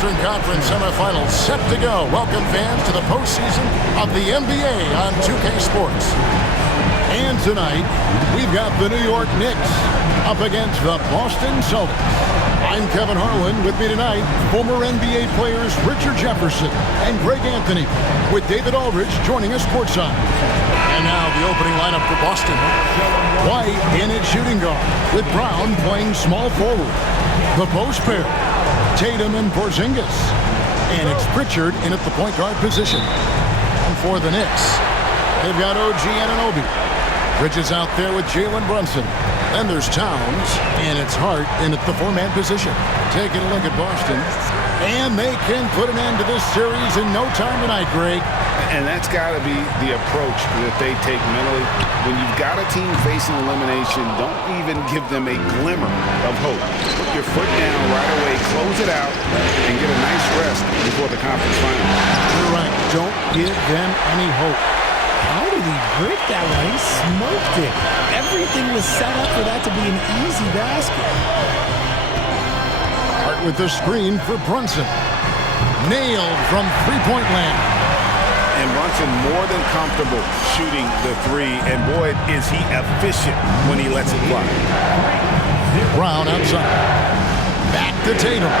Eastern Conference Semifinals set to go. Welcome fans to the postseason of the NBA on 2K Sports. And tonight, we've got the New York Knicks up against the Boston Celtics. I'm Kevin Harlan. With me tonight, former NBA players Richard Jefferson and Greg Anthony, with David Aldridge joining us courtside. And now the opening lineup for Boston. White in at shooting guard, with Brown playing small forward. The post pair, Tatum and Porzingis. And it's Pritchard in at the point guard position. And for the Knicks, they've got OG Anunoby. Bridges out there with Jalen Brunson. Then there's Towns, and it's Hart in at the four-man position. Taking a look at Boston. And they can put an end to this series in no time tonight, Greg. And that's got to be the approach that they take mentally. When you've got a team facing elimination, don't even give them a glimmer of hope. Put your foot down right away, close it out, and get a nice rest before the conference final. You're right. Don't give them any hope. How did he break that one? He smoked it. Everything was set up for that to be an easy basket. Hart with the screen for Brunson. Nailed from three-point land. And Brunson more than comfortable shooting the three. And boy, is he efficient when he lets it fly. Brown outside. Back to Tatum.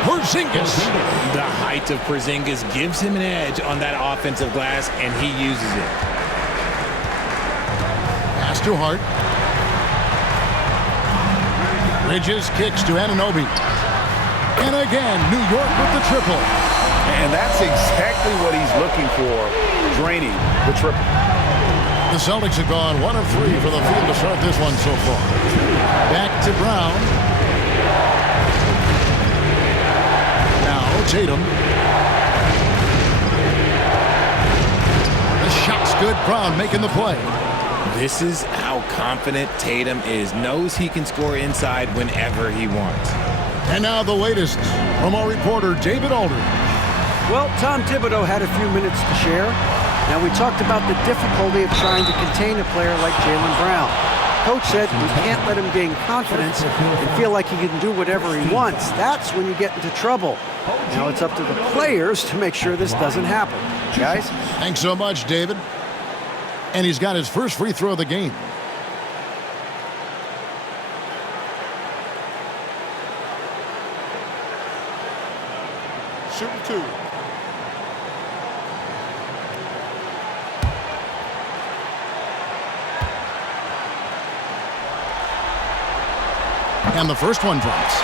Porzingis. The height of Porzingis gives him an edge on that offensive glass, and he uses it. Pass to Hart. Bridges kicks to Anunoby. And again, New York with the triple. And that's exactly what he's looking for, draining the triple. The Celtics have gone 1 of 3 for the field to start this one so far. Back to Brown. Tatum. The shot's good. Brown making the play. This is how confident Tatum is. Knows he can score inside whenever he wants. And now the latest from our reporter, David Aldridge. Well, Tom Thibodeau had a few minutes to share. Now, we talked about the difficulty of trying to contain a player like Jaylen Brown. Coach said we can't let him gain confidence and feel like he can do whatever he wants. That's when you get into trouble. Now it's up to the players to make sure this doesn't happen. Guys? Thanks so much, David. And he's got his first free throw of the game. Shooting 2. And the first one drops.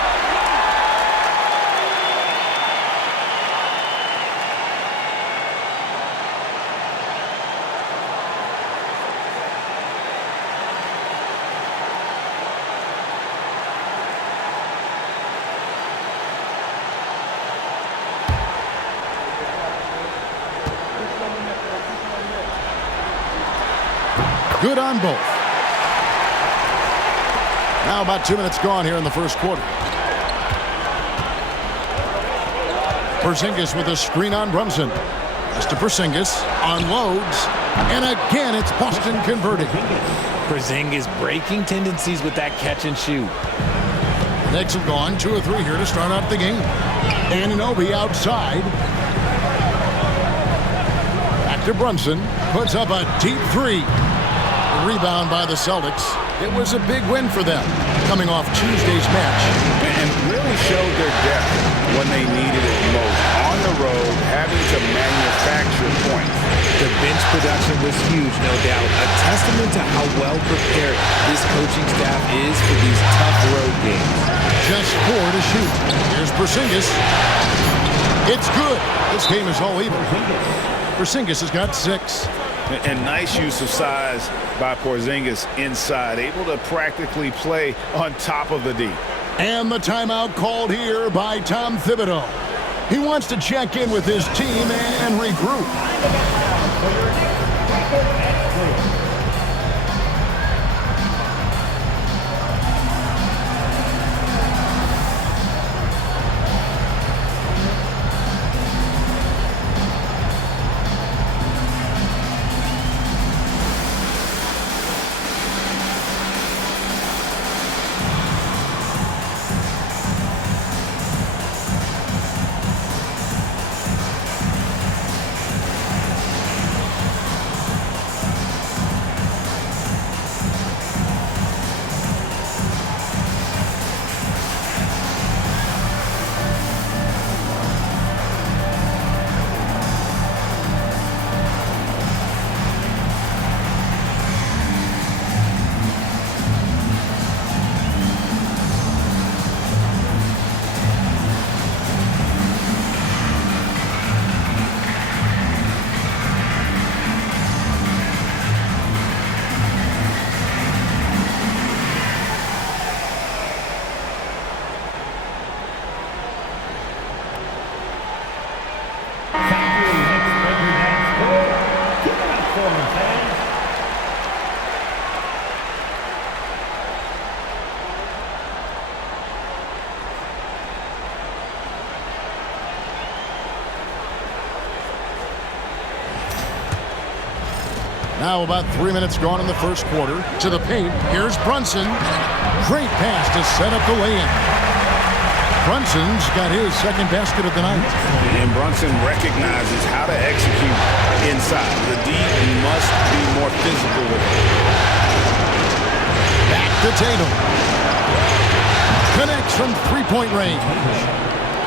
Good on both. Now about 2 minutes gone here in the first quarter. Porzingis with a screen on Brunson. Pass to Porzingis. Unloads. And again, it's Boston converting. Porzingis breaking tendencies with that catch and shoot. The Knicks have gone 2 of 3 here to start out the game. Anunoby outside. Back to Brunson. Puts up a deep three. The rebound by the Celtics. It was a big win for them, coming off Tuesday's match. And really showed their depth when they needed it most. On the road, having to manufacture points. The bench production was huge, no doubt. A testament to how well prepared this coaching staff is for these tough road games. Just 4 to shoot. Here's Porzingis. It's good. This game is all even. Porzingis has got 6. And nice use of size by Porzingis inside, able to practically play on top of the D. And the timeout called here by Tom Thibodeau. He wants to check in with his team and regroup. Now about 3 minutes gone in the first quarter. To the paint. Here's Brunson. Great pass to set up the lay-in. Brunson's got his second basket of the night. And Brunson recognizes how to execute inside. The D must be more physical with it. Back to Tatum. Connects from three-point range.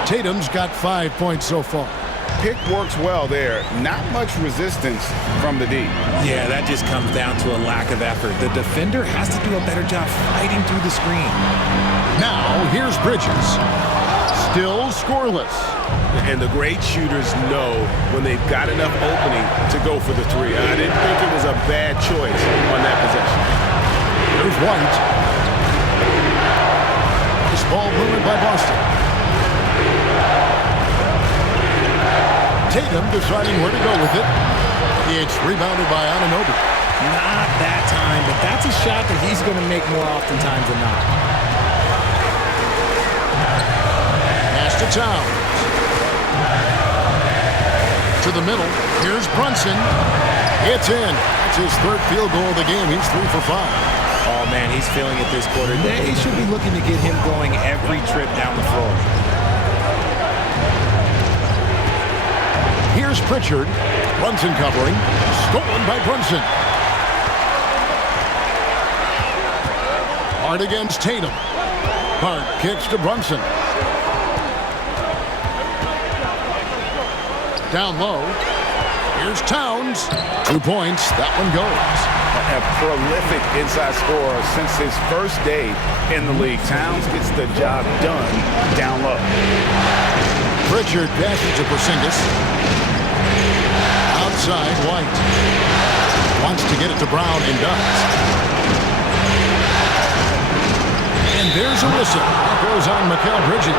Tatum's got 5 points so far. Pick works well there. Not much resistance from the D. Yeah, that just comes down to a lack of effort. The defender has to do a better job fighting through the screen. Now, here's Bridges. Still scoreless. And the great shooters know when they've got enough opening to go for the three. I didn't think it was a bad choice on that possession. There's White. This ball moved by Boston. Tatum deciding where to go with it. It's rebounded by Anunoby. Not that time, but that's a shot that he's going to make more oftentimes than not. Pass to Towns. To the middle. Here's Brunson. It's in. That's his third field goal of the game. He's 3 for 5. Oh, man, he's feeling it this quarter. They should be looking to get him going every trip down the floor. Here's Pritchard. Brunson covering. Stolen by Brunson. Hart against Tatum. Hart kicks to Brunson. Down low. Here's Towns. 2 points. That one goes. A prolific inside scorer since his first day in the league. Towns gets the job done down low. Pritchard passes to Porzingis. Outside, White. Wants to get it to Brown and does. And there's a whistle. It goes on Mikal Bridges.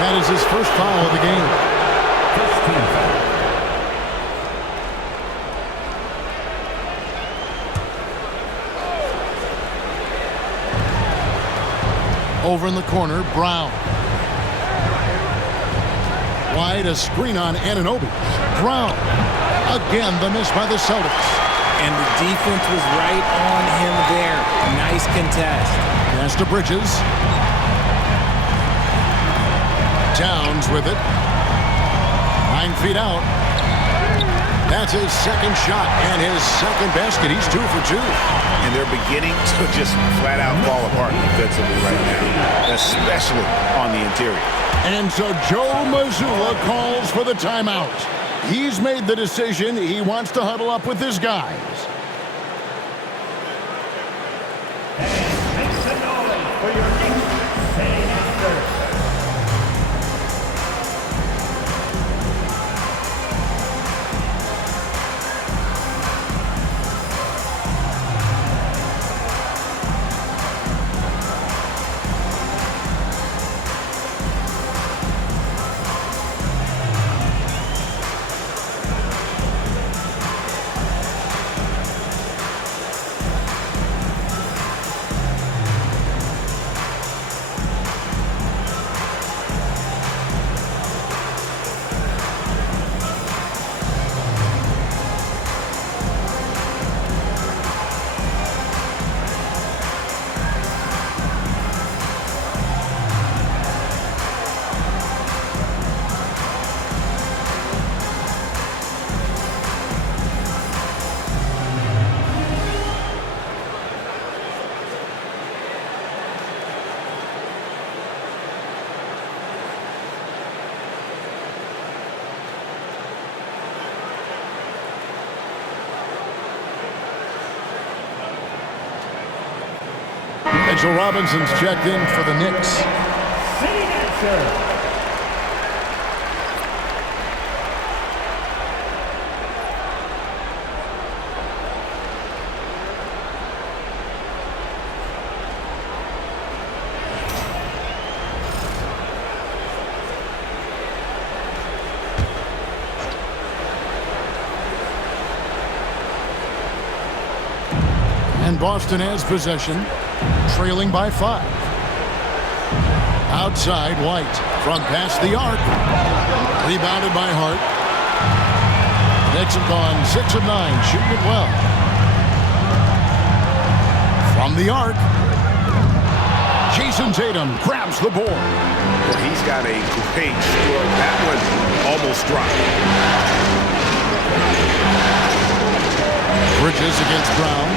That is his first foul of the game. Over in the corner, Brown. Wide, a screen on Anunoby. Brown. Again, the miss by the Celtics. And the defense was right on him there. Nice contest. Pass to Bridges. Towns with it. 9 feet out. That's his second shot and his second basket. He's 2 for 2. And they're beginning to just flat out fall apart defensively right now, especially on the interior. And so Joe Mazzulla calls for the timeout. He's made the decision. He wants to huddle up with his guys. Make some noise for your Knicks setting out first. Mitchell Robinson's checked in for the Knicks. Sitting answer. And Boston has possession, trailing by 5. Outside, White from past the arc. Rebounded by Hart. Knicks have gone 6 of 9, shooting it well. From the arc, Jason Tatum grabs the board. Well, he's got a great stroke. That one almost dropped. Bridges against Brown.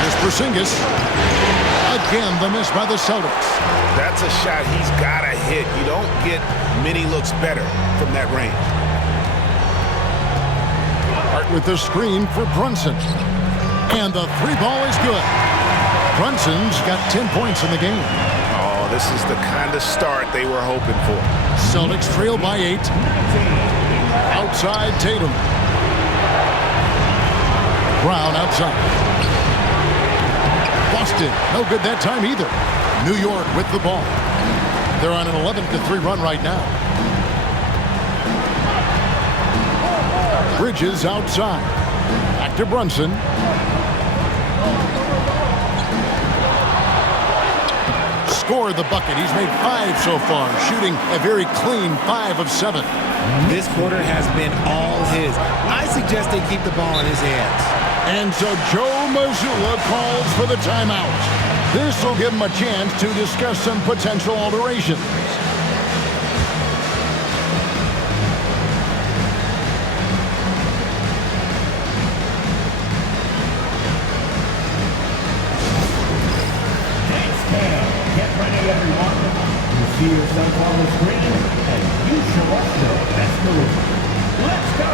Here's Porzingis. Again, the miss by the Celtics. That's a shot he's got to hit. You don't get many looks better from that range. Hart with the screen for Brunson. And the three ball is good. Brunson's got 10 points in the game. Oh, this is the kind of start they were hoping for. Celtics trail by 8. Outside Tatum. Brown outside. Boston, no good that time either. New York with the ball. They're on an 11-3 run right now. Bridges outside. Back to Brunson. Scored the bucket. He's made 5 so far, shooting a very clean 5 of 7. This quarter has been all his. I suggest they keep the ball in his hands. And so Joe Mazzulla calls for the timeout. This will give him a chance to discuss some potential alterations. Get ready, everyone. You see yourself on the screen, and you show us the best move. Let's go.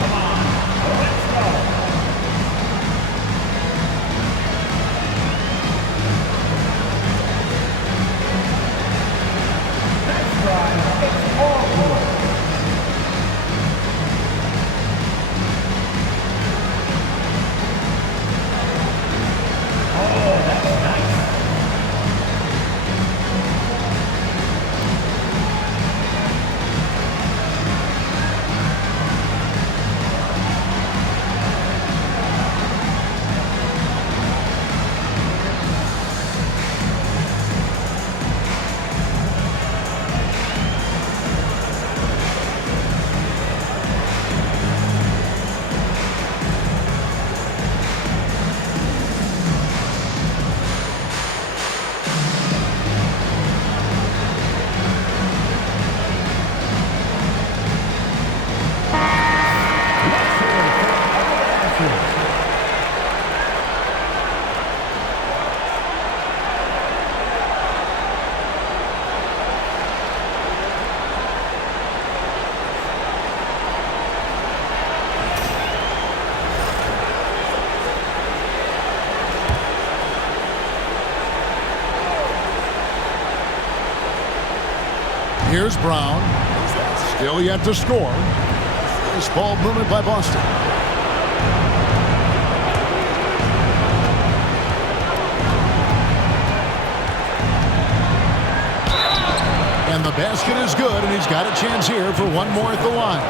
Come on, let's go. That's right. It's all good. Oh, that's nice. Here's Brown. Still yet to score. Nice ball movement by Boston. And the basket is good, and he's got a chance here for one more at the line.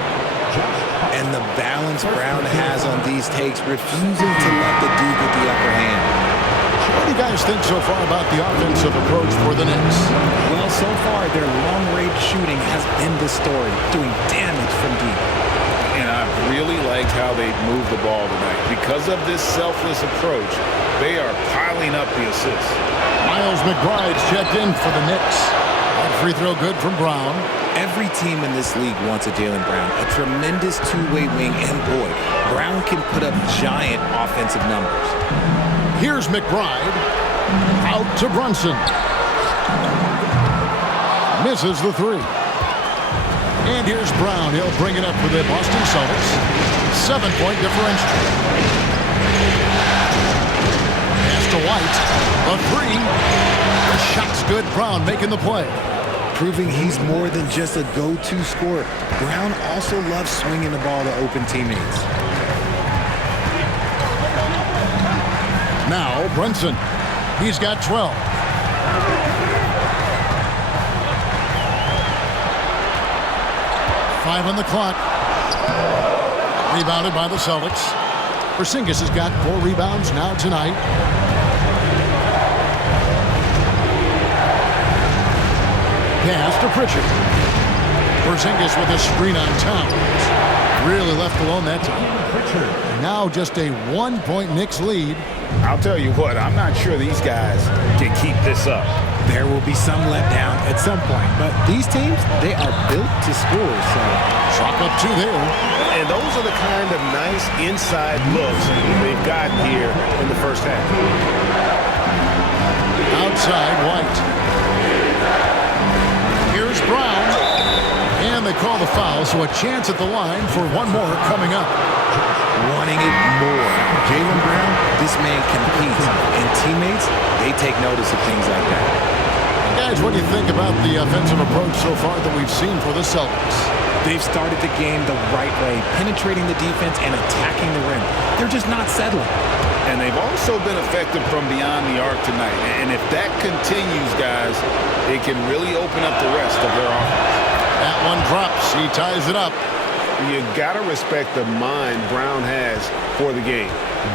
And the balance Brown has on these takes, refusing to let the D get the upper hand. What do you guys think so far about the offensive approach for the Knicks? Well, so far, their long-range shooting has been the story, doing damage from deep. And I really liked how they moved the ball tonight. Because of this selfless approach, they are piling up the assists. Miles McBride's checked in for the Knicks. That free throw good from Brown. Every team in this league wants a Jaylen Brown, a tremendous two-way wing, and boy, Brown can put up giant offensive numbers. Here's McBride. Out to Brunson. Misses the 3. And here's Brown. He'll bring it up for the Boston Celtics. 7-point differential. Pass to White. A 3. The shot's good. Brown making the play. Proving he's more than just a go-to scorer. Brown also loves swinging the ball to open teammates. Now Brunson. He's got 12. Five on the clock. Rebounded by the Celtics. Porzingis has got 4 rebounds now tonight. Pass to Pritchard. Porzingis with a screen on Towns. Really left alone that time. Now just a 1-point Knicks lead. I'll tell you what, I'm not sure these guys can keep this up. There will be some letdown at some point, but these teams, they are built to score, so. Chalk up 2 there. And those are the kind of nice inside looks they've gotten here in the first half. Outside, White. Here's Brown. And they call the foul, so a chance at the line for one more coming up. Wanting it more. Jaylen Brown, this man competes, and teammates, they take notice of things like that. Guys, what do you think about the offensive approach so far that we've seen for the Celtics? They've started the game the right way, penetrating the defense and attacking the rim. They're just not settling. And they've also been effective from beyond the arc tonight. And if that continues, guys, it can really open up the rest of their offense. That one drops. He ties it up. You got to respect the mind Brown has for the game.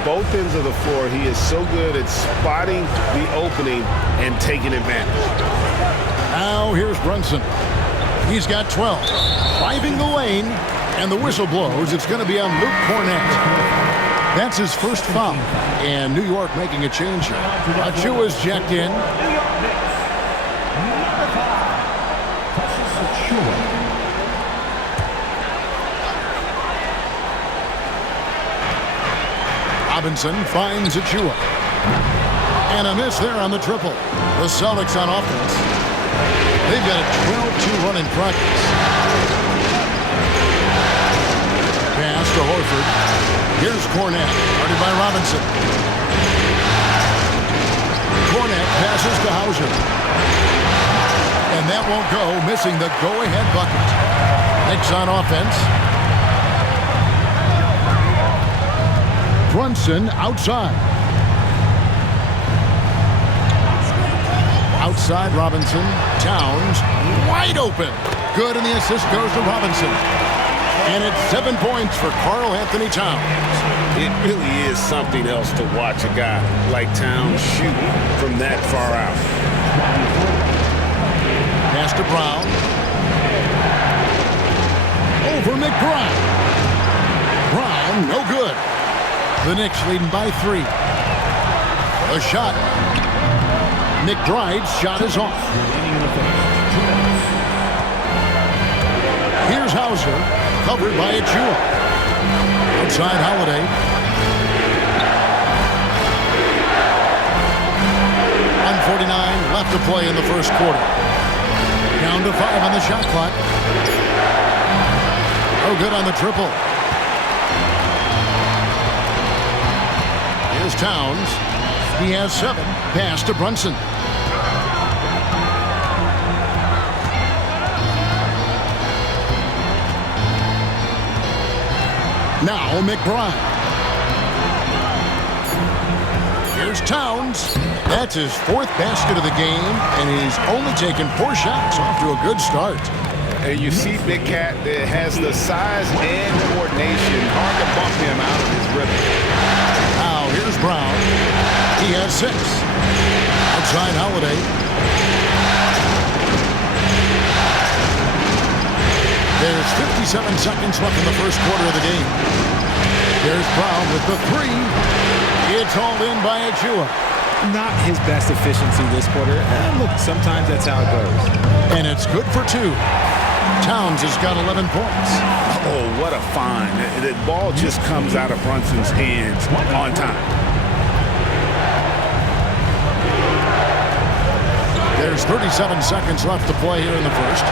Both ends of the floor, he is so good at spotting the opening and taking advantage. Now here's Brunson. He's got 12. Driving the lane, and the whistle blows. It's going to be on Luke Cornett. That's his first foul. And New York making a change here. Achua's checked in. Robinson finds Achua. And a miss there on the triple. The Celtics on offense. They've got a 12-2 run in progress. Pass to Horford. Here's Cornett, guarded by Robinson. Cornett passes to Hauser. And that won't go, missing the go-ahead bucket. Knicks on offense. Brunson outside. Outside Robinson. Towns wide open. Good, and the assist goes to Robinson. And it's 7 points for Karl Anthony Towns. It really is something else to watch a guy like Towns shoot from that far out. Pass to Brown. Over McBride. Brown, no good. The Knicks leading by 3. A shot. McBride's shot is off. Here's Hauser, covered by Achua. Outside Holiday. .149 left to play in the first quarter. Down to 5 on the shot clock. No good on the triple. Here's Towns. He has 7. Pass to Brunson. Now McBride. Here's Towns. That's his 4th basket of the game, and he's only taken 4 shots. Off to a good start. And you see Big Cat that has the size and coordination. Hard to bump him out of his rhythm. Now here's Brown. He has 6. Outside Holiday. There's 57 seconds left in the first quarter of the game. There's Brown with the 3. It's all in by Achua. Not his best efficiency this quarter. Look, sometimes that's how it goes. And it's good for 2. Towns has got 11 points. Oh, what a find. The ball just comes out of Brunson's hands on time. There's 37 seconds left to play here in the first.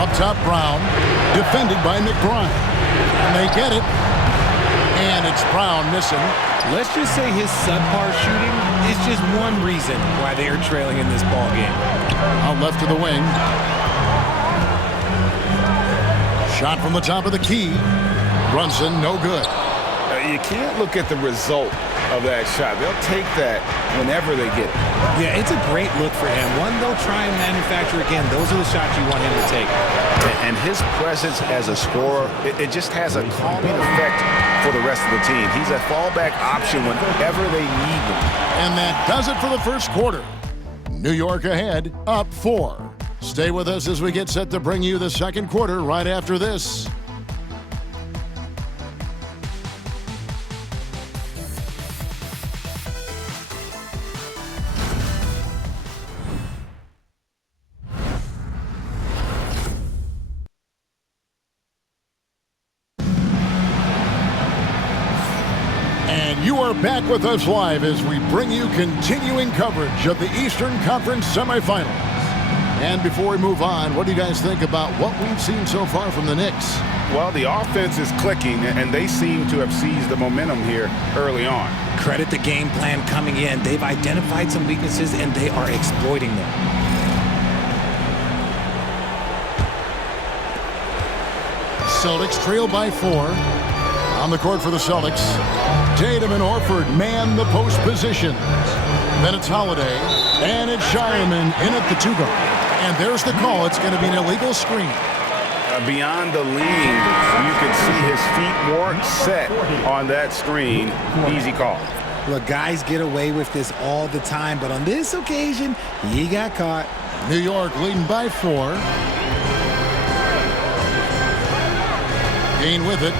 Up top, Brown, defended by McBride. And they get it. And it's Brown missing. Let's just say his subpar shooting is just one reason why they are trailing in this ball game. Out left to the wing. Shot from the top of the key. Brunson, no good. You can't look at the result of that shot. They'll take that whenever they get it. Yeah, it's a great look for him. One they'll try and manufacture again. Those are the shots you want him to take. And his presence as a scorer, it just has a calming effect for the rest of the team. He's a fallback option whenever they need him. And that does it for the first quarter. New York ahead, up 4. Stay with us as we get set to bring you the second quarter right after this. You are back with us live as we bring you continuing coverage of the Eastern Conference Semifinals. And before we move on, what do you guys think about what we've seen so far from the Knicks? Well, the offense is clicking, and they seem to have seized the momentum here early on. Credit the game plan coming in. They've identified some weaknesses, and they are exploiting them. Celtics trail by 4. On the court for the Celtics, Tatum and Horford man the post positions. Then it's Holiday, and it's Shireman in at the 2-guard. And there's the call. It's going to be an illegal screen. Beyond the lean, you can see his feet more set on that screen. Easy call. Look, guys get away with this all the time, but on this occasion, he got caught. New York leading by 4. Kane with it.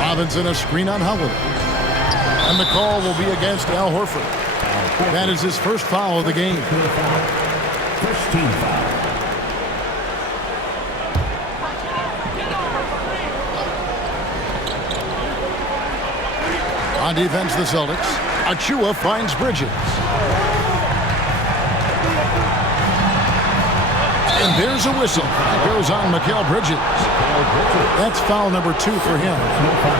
Robinson a screen on Holiday. And the call will be against Al Horford. That is his first foul of the game. First team foul. On defense, the Celtics. Achua finds Bridges. And there's a whistle. That goes on Mikal Bridges. That's foul number 2 for him.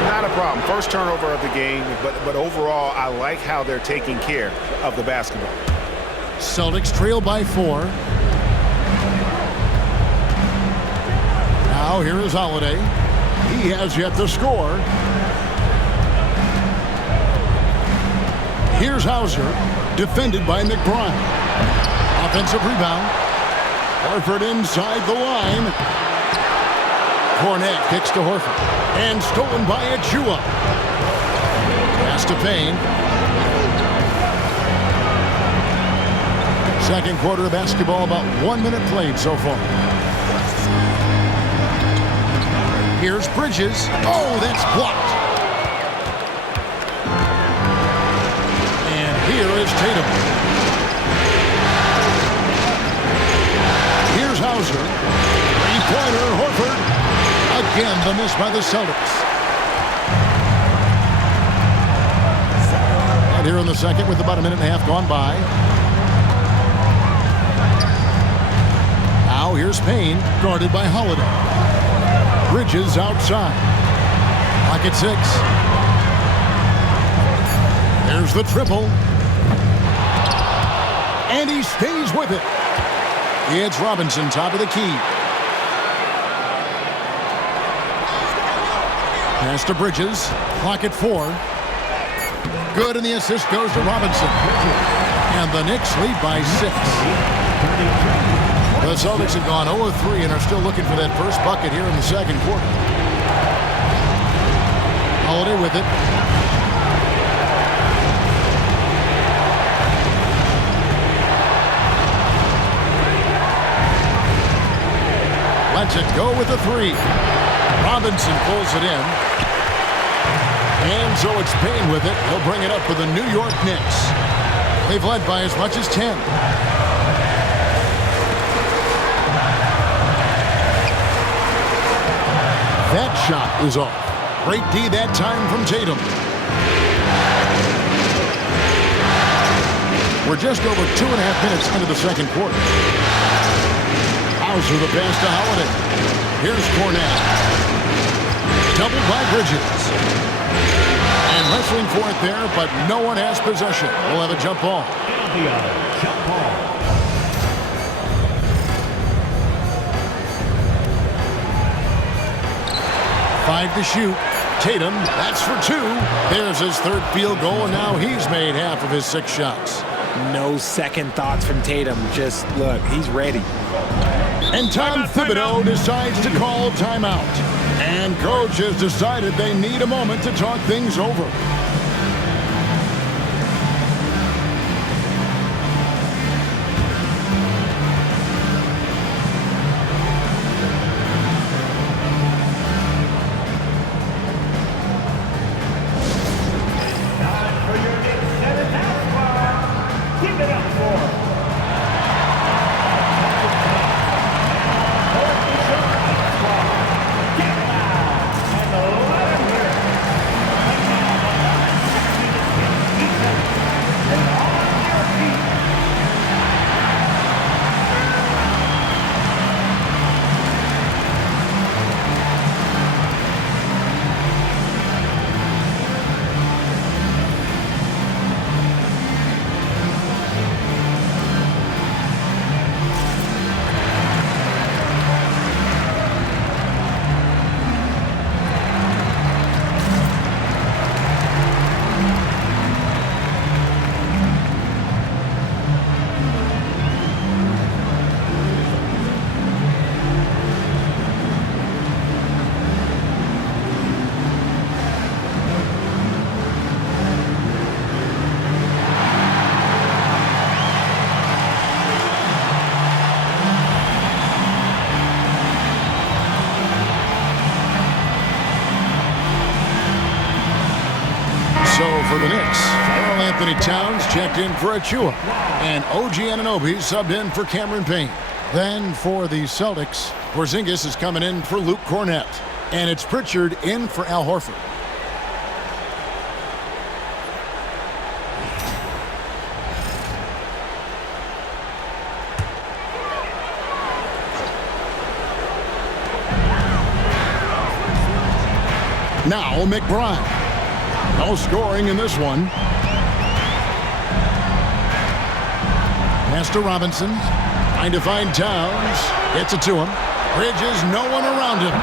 Not a problem. First turnover of the game, but overall, I like how they're taking care of the basketball. Celtics trail by 4. Now here is Holiday. He has yet to score. Here's Hauser, defended by McBride. Offensive rebound. Horford inside the line. Cornet kicks to Horford. And stolen by Achua. Pass to Payne. Second quarter of basketball, about 1 minute played so far. Here's Bridges. Oh, that's blocked. And here is Tatum. Here's Hauser. Three-pointer, Horford. Again, the miss by the Celtics. And here in the second with about a minute and a half gone by. Now here's Payne, guarded by Holiday. Bridges outside. Clock at 6. There's the triple. And he stays with it. It's Robinson, top of the key. Pass to Bridges. Clock at 4. Good, and the assist goes to Robinson. And the Knicks lead by 6. The Celtics have gone 0-3 and are still looking for that first bucket here in the second quarter. Holiday with it. Lets it go with the 3. Robinson pulls it in. And so it's Payne with it. He'll bring it up for the New York Knicks. They've led by as much as 10. That shot is off. Great D that time from Tatum. We're just over 2.5 minutes into the second quarter. Hauser the pass to Holiday. Here's Cornet. Doubled by Bridges. And wrestling for it there, but no one has possession. We'll have a jump ball. Jump ball. 5 to shoot. Tatum, that's for 2. There's his third field goal, and now he's made half of his 6 shots. No second thoughts from Tatum. Just look, he's ready. And Tom Thibodeau decides to call timeout. And coach has decided they need a moment to talk things over. Knicks, Karl Anthony Towns checked in for Achua, and OG Anunoby subbed in for Cameron Payne. Then for the Celtics, Porzingis is coming in for Luke Cornett, and it's Pritchard in for Al Horford. Now McBride. No scoring in this one. Pass to Robinson. Trying to find Towns. Gets it to him. Bridges, no one around him.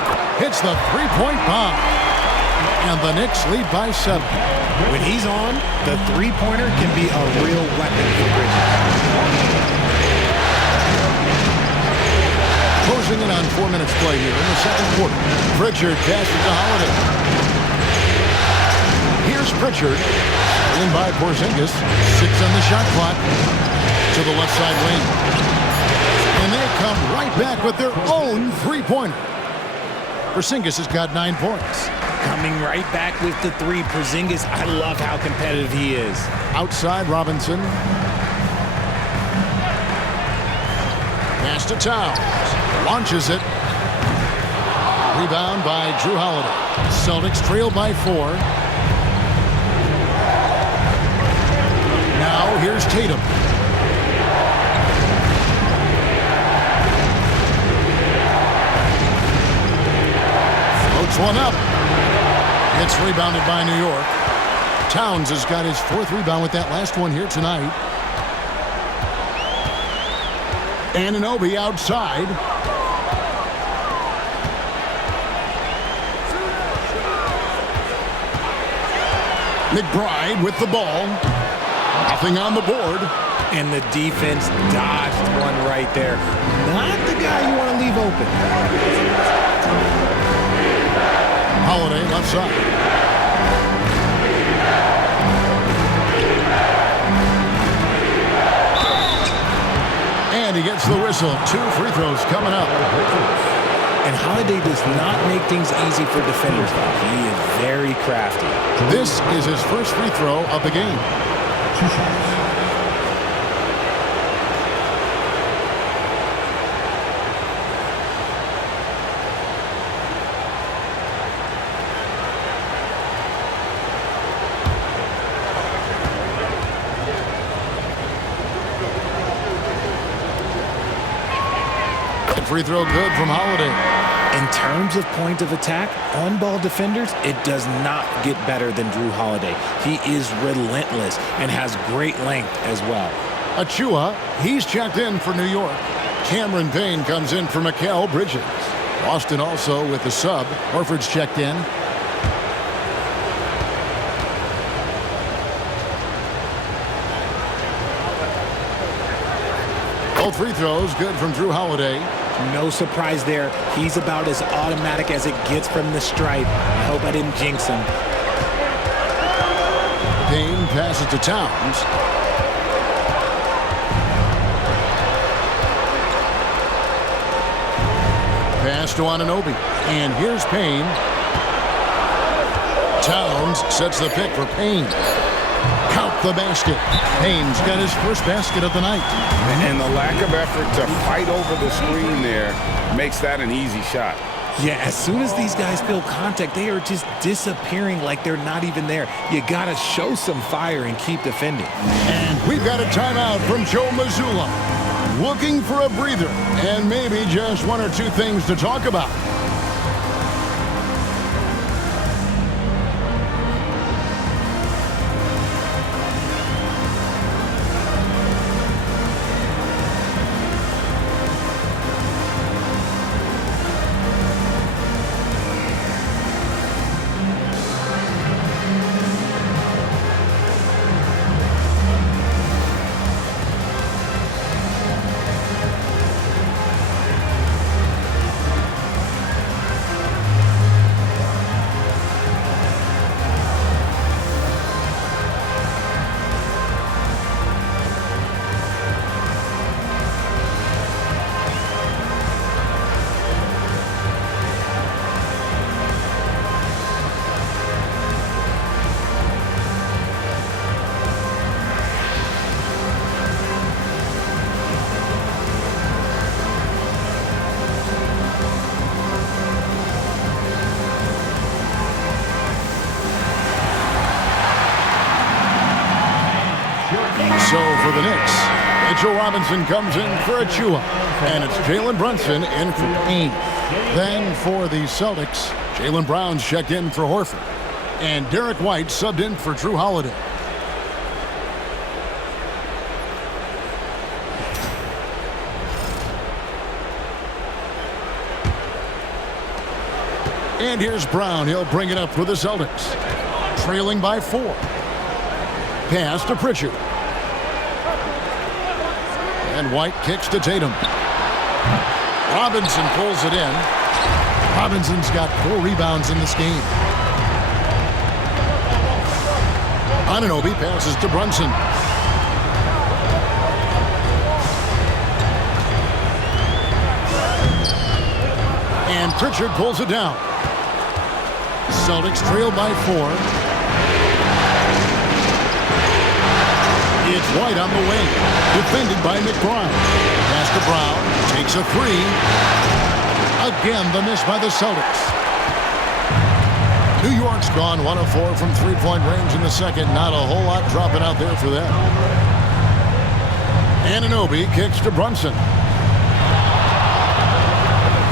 Hits the three-point bomb. And the Knicks lead by 7. When he's on, the three-pointer can be a real weapon for Bridges. Closing in on 4 minutes play here in the second quarter. Pritchard passes to Holiday. Here's Pritchard. In by Porzingis. 6 on the shot clock. To the left side wing. And they come right back with their own three-pointer. Porzingis has got 9 points. Coming right back with the three. Porzingis, I love how competitive he is. Outside Robinson. Pass to Towns. Launches it. Rebound by Drew Holiday. Celtics trail by 4. Now here's Tatum. Floats one up. It's rebounded by New York. Towns has got his 4th rebound with that last one here tonight. Anunoby outside. McBride with the ball. Nothing on the board. And the defense dodged one right there. Not the guy you want to leave open. Holiday left side. And he gets the whistle. 2 free throws coming up. And Holiday does not make things easy for defenders. He is very crafty. This is his first free throw of the game. 2 shots. Free throw good from Holiday. In terms of point of attack, on-ball defenders, it does not get better than Drew Holiday. He is relentless and has great length as well. Achua, he's checked in for New York. Cameron Payne comes in for Mikal Bridges. Boston also with the sub. Horford's checked in. Both free throws good from Drew Holiday. No surprise there. He's about as automatic as it gets from the stripe. I hope I didn't jinx him. Payne passes to Towns. Pass to Anunoby. And here's Payne. Towns sets the pick for Payne. Count the basket. Payne's got his first basket of the night. And the lack of effort to fight over the screen there makes that an easy shot. Yeah, as soon as these guys feel contact, they are just disappearing like they're not even there. You got to show some fire and keep defending. And we've got a timeout from Joe Mazzulla. Looking for a breather and maybe just 1 or 2 things to talk about. So for the Knicks, Mitchell Robinson comes in for Achua, and it's Jalen Brunson in for Payne. Then for the Celtics, Jaylen Brown's checked in for Horford, and Derek White subbed in for Drew Holiday. And here's Brown. He'll bring it up for the Celtics. Trailing by 4. Pass to Pritchard. And White kicks to Tatum. Robinson pulls it in. Robinson's got 4 rebounds in this game. Anunoby passes to Brunson. And Pritchard pulls it down. Celtics trail by 4. It's White on the wing. Defended by McBride. Pass to Brown. Takes a 3. Again, the miss by the Celtics. New York's gone 1 of 4 from three-point range in the second. Not a whole lot dropping out there for them. Anunoby kicks to Brunson.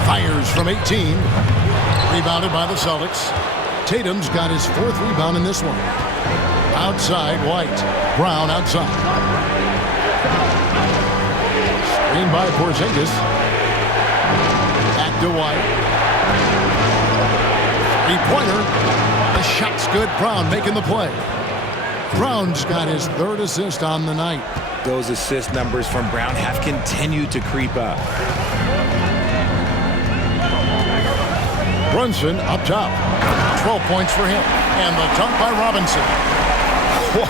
Fires from 18. Rebounded by the Celtics. Tatum's got his 4th rebound in this one. Outside, White. Brown outside. Screen by Porzingis. Back to White. Three-pointer. The shot's good. Brown making the play. Brown's got his 3rd assist on the night. Those assist numbers from Brown have continued to creep up. Brunson up top. 12 points for him. And the dunk by Robinson. Whoa,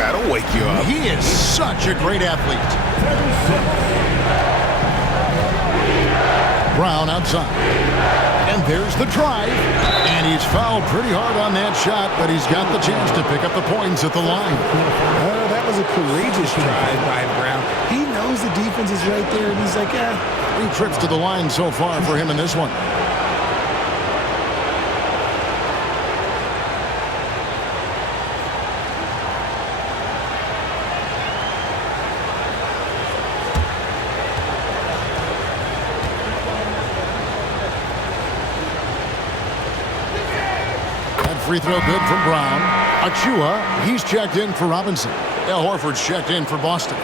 that'll wake you up. He is such a great athlete. Brown outside. And there's the drive. And he's fouled pretty hard on that shot, but he's got the chance to pick up the points at the line. That was a courageous drive by Brown. He knows the defense is right there, and he's like, 3 trips to the line so far for him in this one. Free throw good from Brown. Achua, he's checked in for Robinson. Al Horford's checked in for Boston.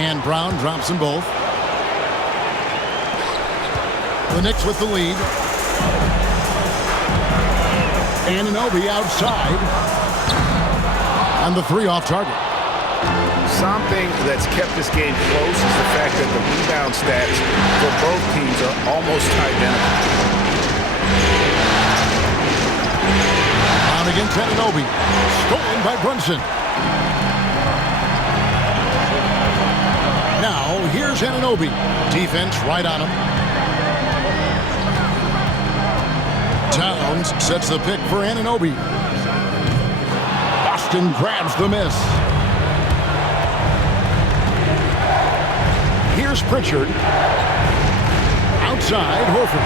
And Brown drops them both. The Knicks with the lead. Anunoby outside. And the 3 off target. Something that's kept this game close is the fact that the rebound stats for both teams are almost identical. On against Anunoby. Stolen by Brunson. Now, here's Anunoby. Defense right on him. Towns sets the pick for Anunoby. Boston grabs the miss. Here's Pritchard. Outside, Horford.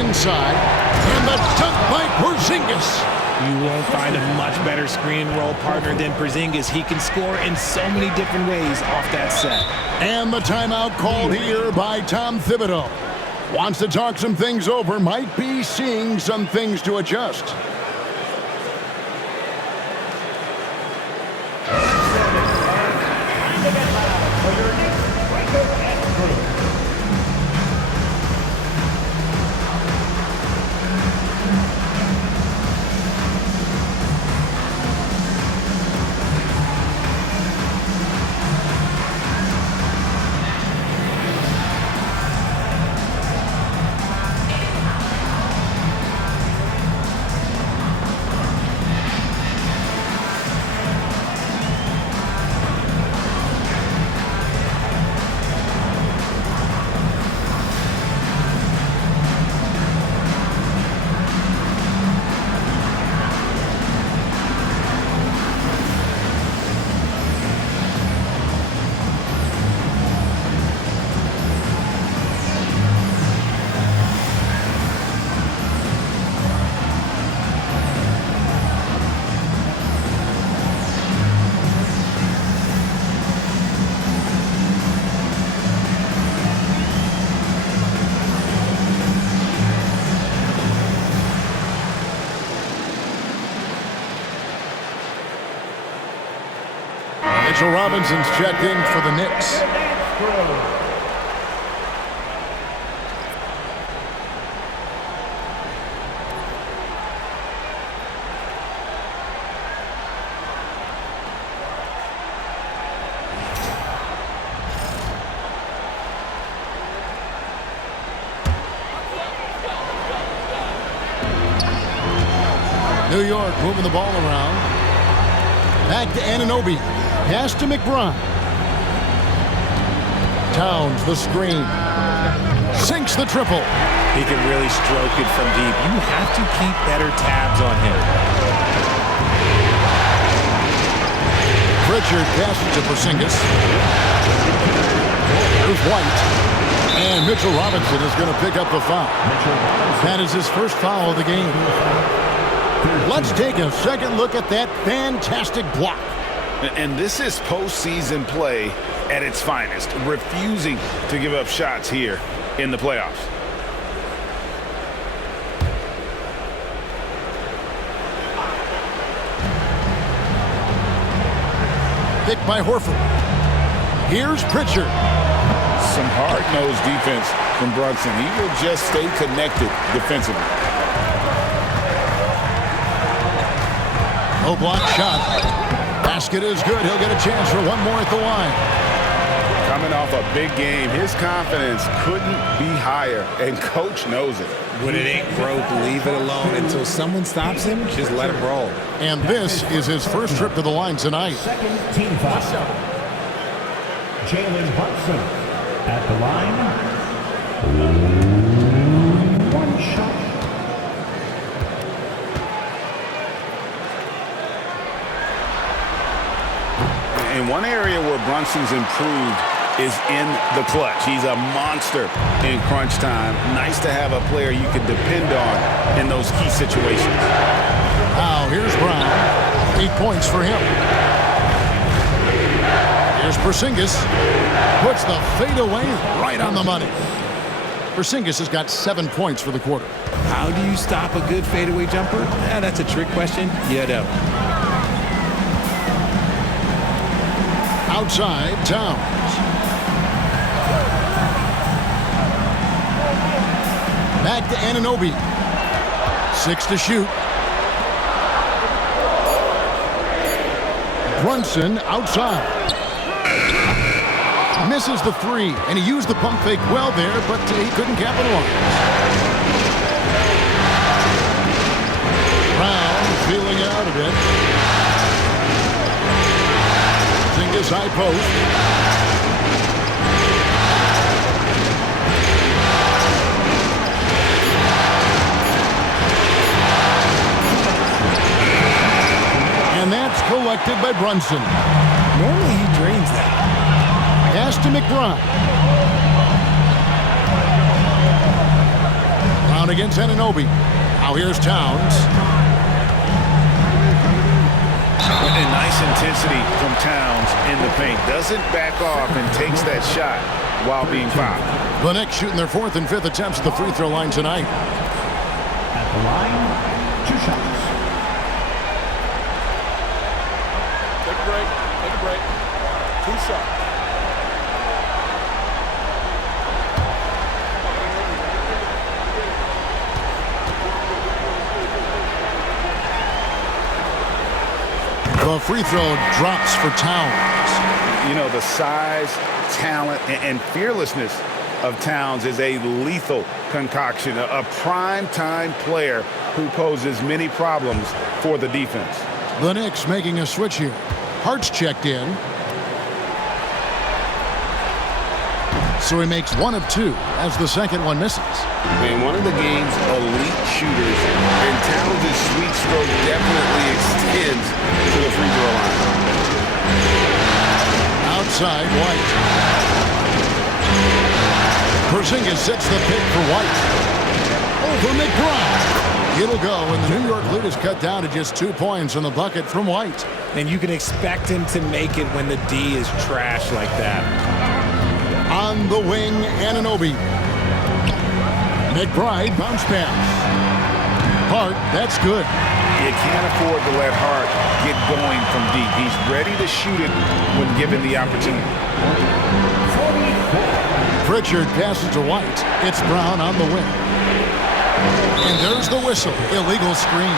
Inside. And the dunk by Porzingis. You won't find a much better screen and roll partner than Porzingis. He can score in so many different ways off that set. And the timeout called here by Tom Thibodeau. Wants to talk some things over. Might be seeing some things to adjust. Mitchell Robinson's checked in for the Knicks. New York moving the ball around. Back to Anunoby. Pass to McBride. Towns the screen. Sinks the triple. He can really stroke it from deep. You have to keep better tabs on him. Pritchard passes to Porzingis. There's White. And Mitchell Robinson is going to pick up the foul. That is his first foul of the game. Let's take a second look at that fantastic block. And this is postseason play at its finest, refusing to give up shots here in the playoffs. Picked by Horford. Here's Pritchard. Some hard-nosed defense from Brunson. He will just stay connected defensively. No block shot. Basket is good. He'll get a chance for one more at the line. Coming off a big game, his confidence couldn't be higher, and coach knows it. When it ain't broke, leave it alone until someone stops him. Just let him roll. And this is his first trip to the line tonight. Second team foul. Jalen Brunson at the line. One shot. And one area where Brunson's improved is in the clutch. He's a monster in crunch time. Nice to have a player you can depend on in those key situations. Now, here's Brown. 8 points for him. Here's Porzingis. Puts the fadeaway right on the money. Porzingis has got 7 points for the quarter. How do you stop a good fadeaway jumper? That's a trick question. You don't. Outside, Towns. Back to Anunoby. 6 to shoot. Brunson outside. Misses the 3, and he used the pump fake well there, but he couldn't capitalize. Brown feeling it out a bit. Porzingis high post. And that's collected by Brunson. Normally he drains that. Pass to McBride. Brown against Anunoby. Now here's Towns. And nice intensity from Towns in the paint. Doesn't back off and takes that shot while being fouled. The Knicks shooting their 4th and 5th attempts at the free throw line tonight. At the line, 2 shots. Take a break. Take a break. 2 shots. The free throw drops for Towns. You know, the size, talent, and fearlessness of Towns is a lethal concoction, a prime-time player who poses many problems for the defense. The Knicks making a switch here. Hart's checked in. So he makes 1 of 2 as the second one misses. And one of the game's elite shooters, and Towns' sweet stroke definitely extends to the free throw line. Outside, White. Porzingis sets the pick for White. Over McBride. It'll go, and the New York lead is cut down to just 2 points on the bucket from White. And you can expect him to make it when the D is trash like that. On the wing, Anunoby. McBride bounce pass. Hart, that's good. You can't afford to let Hart get going from deep. He's ready to shoot it when given the opportunity. Pritchard passes to White. It's Brown on the wing. And there's the whistle. Illegal screen.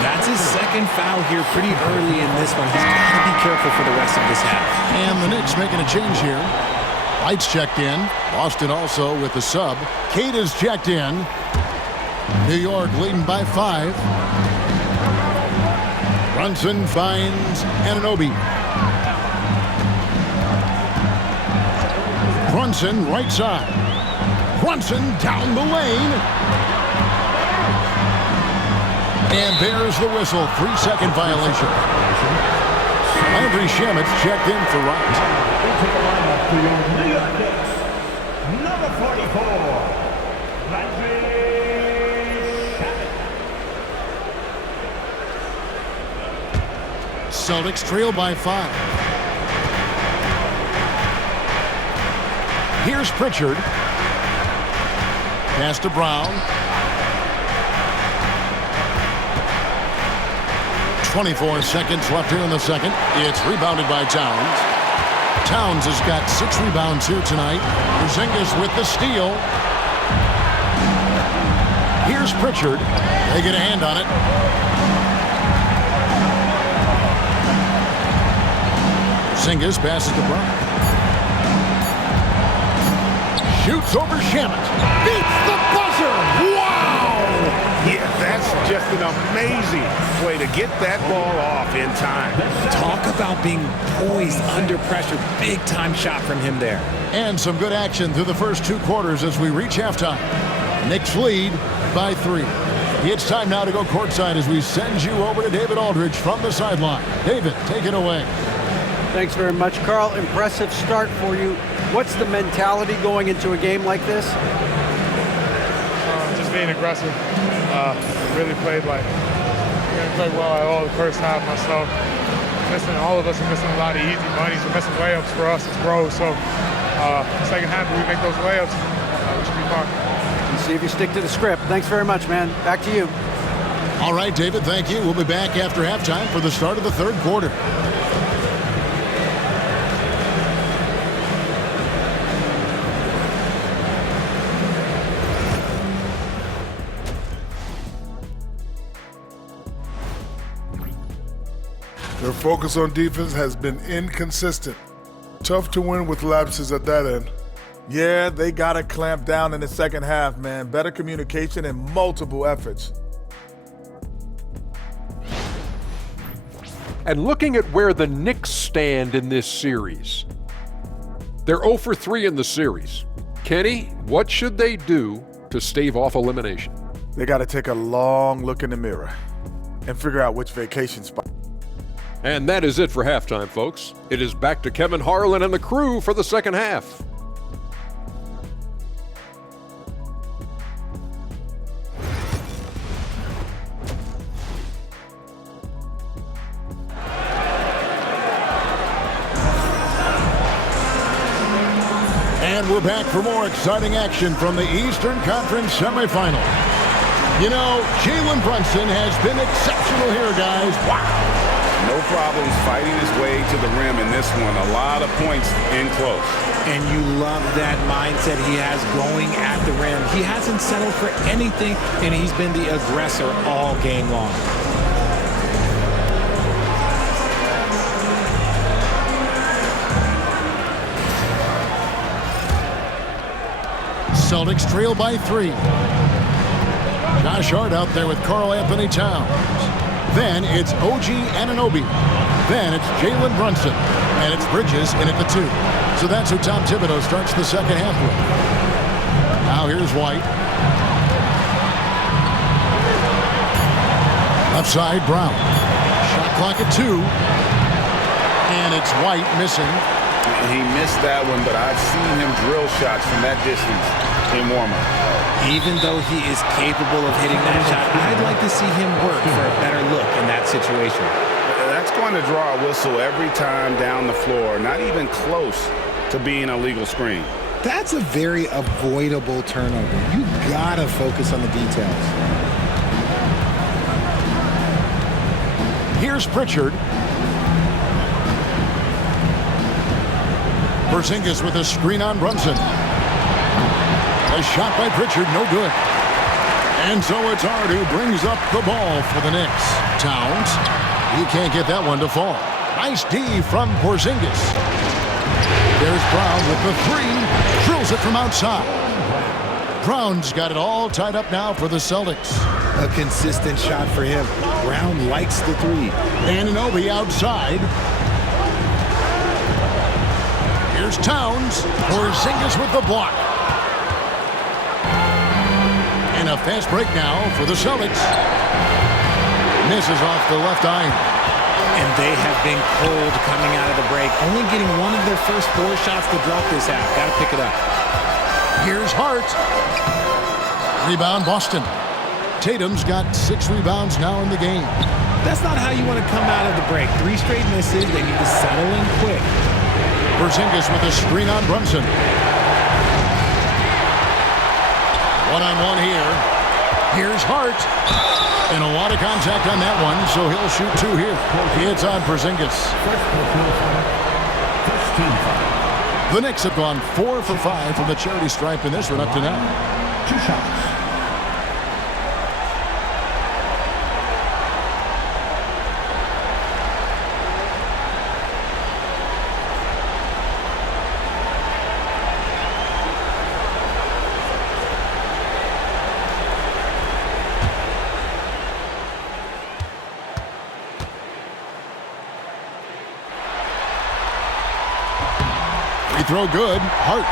That's his second foul here pretty early in this one. He's got to be careful for the rest of this half. And the Knicks making a change here. White's checked in. Boston also with the sub. Cade is checked in. New York leading by 5. Brunson finds Anunoby. Brunson right side. Brunson down the lane. And there's the whistle. 3-second violation. Landry Shamit's checked in for Wright. Into the lineup for your New York Knicks, number 44, Landry Shamet. Celtics trail by 5. Here's Pritchard. Pass to Brown. 24 seconds left here in the second. It's rebounded by Towns. Towns has got 6 rebounds here tonight. Porzingis with the steal. Here's Pritchard. They get a hand on it. Porzingis passes to Brown. Shoots over Shamet. Beats the buzzer. Wow! Yeah, that's just an amazing way to get that ball off in time. Talk about being poised under pressure. Big time shot from him there. And some good action through the first 2 quarters as we reach halftime. Knicks lead by 3. It's time now to go courtside as we send you over to David Aldridge from the sideline. David, take it away. Thanks very much, Carl. Impressive start for you. What's the mentality going into a game like this? Just being aggressive. Really played well at all the first half myself. All of us are missing a lot of easy monies. We're missing layups for us as pros. So second half, if we make those layups, we should be fine. Let's see if you stick to the script. Thanks very much, man. Back to you. All right, David, thank you. We'll be back after halftime for the start of the third quarter. Their focus on defense has been inconsistent. Tough to win with lapses at that end. Yeah, they got to clamp down in the second half, man. Better communication and multiple efforts. And looking at where the Knicks stand in this series, they're 0 for 3 in the series. Kenny, what should they do to stave off elimination? They got to take a long look in the mirror and figure out which vacation spot. And that is it for halftime, folks. It is back to Kevin Harlan and the crew for the second half. And we're back for more exciting action from the Eastern Conference semifinal. You know, Jalen Brunson has been exceptional here, guys. Wow. No problems fighting his way to the rim in this one. A lot of points in close. And you love that mindset he has going at the rim. He hasn't settled for anything, and he's been the aggressor all game long. Celtics trail by 3. Josh Hart out there with Karl Anthony Towns. Then it's OG Anunoby. Then it's Jalen Brunson. And it's Bridges in at the 2. So that's who Tom Thibodeau starts the second half with. Now here's White. Left side, Brown. Shot clock at 2. And it's White missing. He missed that one, but I've seen him drill shots from that distance in warm-up. Even though he is capable of hitting that shot, I'd like to see him work for a better look in that situation. That's going to draw a whistle every time down the floor, not even close to being a legal screen. That's a very avoidable turnover. You gotta focus on the details. Here's Pritchard. Porzingis with a screen on Brunson. A shot by Pritchard, no good. And so it's Hart who brings up the ball for the Knicks. Towns, he can't get that one to fall. Nice D from Porzingis. There's Brown with the three. Drills it from outside. Brown's got it all tied up now for the Celtics. A consistent shot for him. Brown likes the three. Anunoby outside. Here's Towns. Porzingis with the block. And a fast break now for the Celtics. Misses off the left iron. And they have been cold coming out of the break. Only getting one of their first 4 shots to drop this half. Got to pick it up. Here's Hart. Rebound Boston. Tatum's got 6 rebounds now in the game. That's not how you want to come out of the break. 3 straight misses. They need to settle in quick. Porzingis with a screen on Brunson. One-on-one here. Here's Hart. And a lot of contact on that one, so he'll shoot 2 here. It's on Porzingis. The Knicks have gone 4 for 5 from the charity stripe in this one up to now. 2 shots. Free throw good. Hart.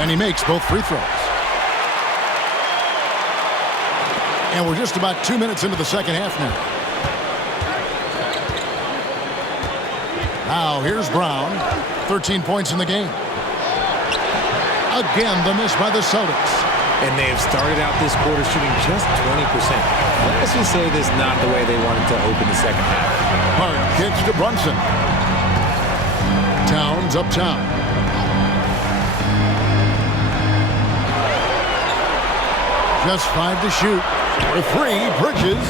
And he makes both free throws. And we're just about 2 minutes into the second half now. Now here's Brown. 13 points in the game. Again, the miss by the Celtics. And they have started out this quarter shooting just 20%. Let's just say this is not the way they wanted to open the second half. Hart kicks to Brunson. Towns up top. Just 5 to shoot. For 3, Bridges.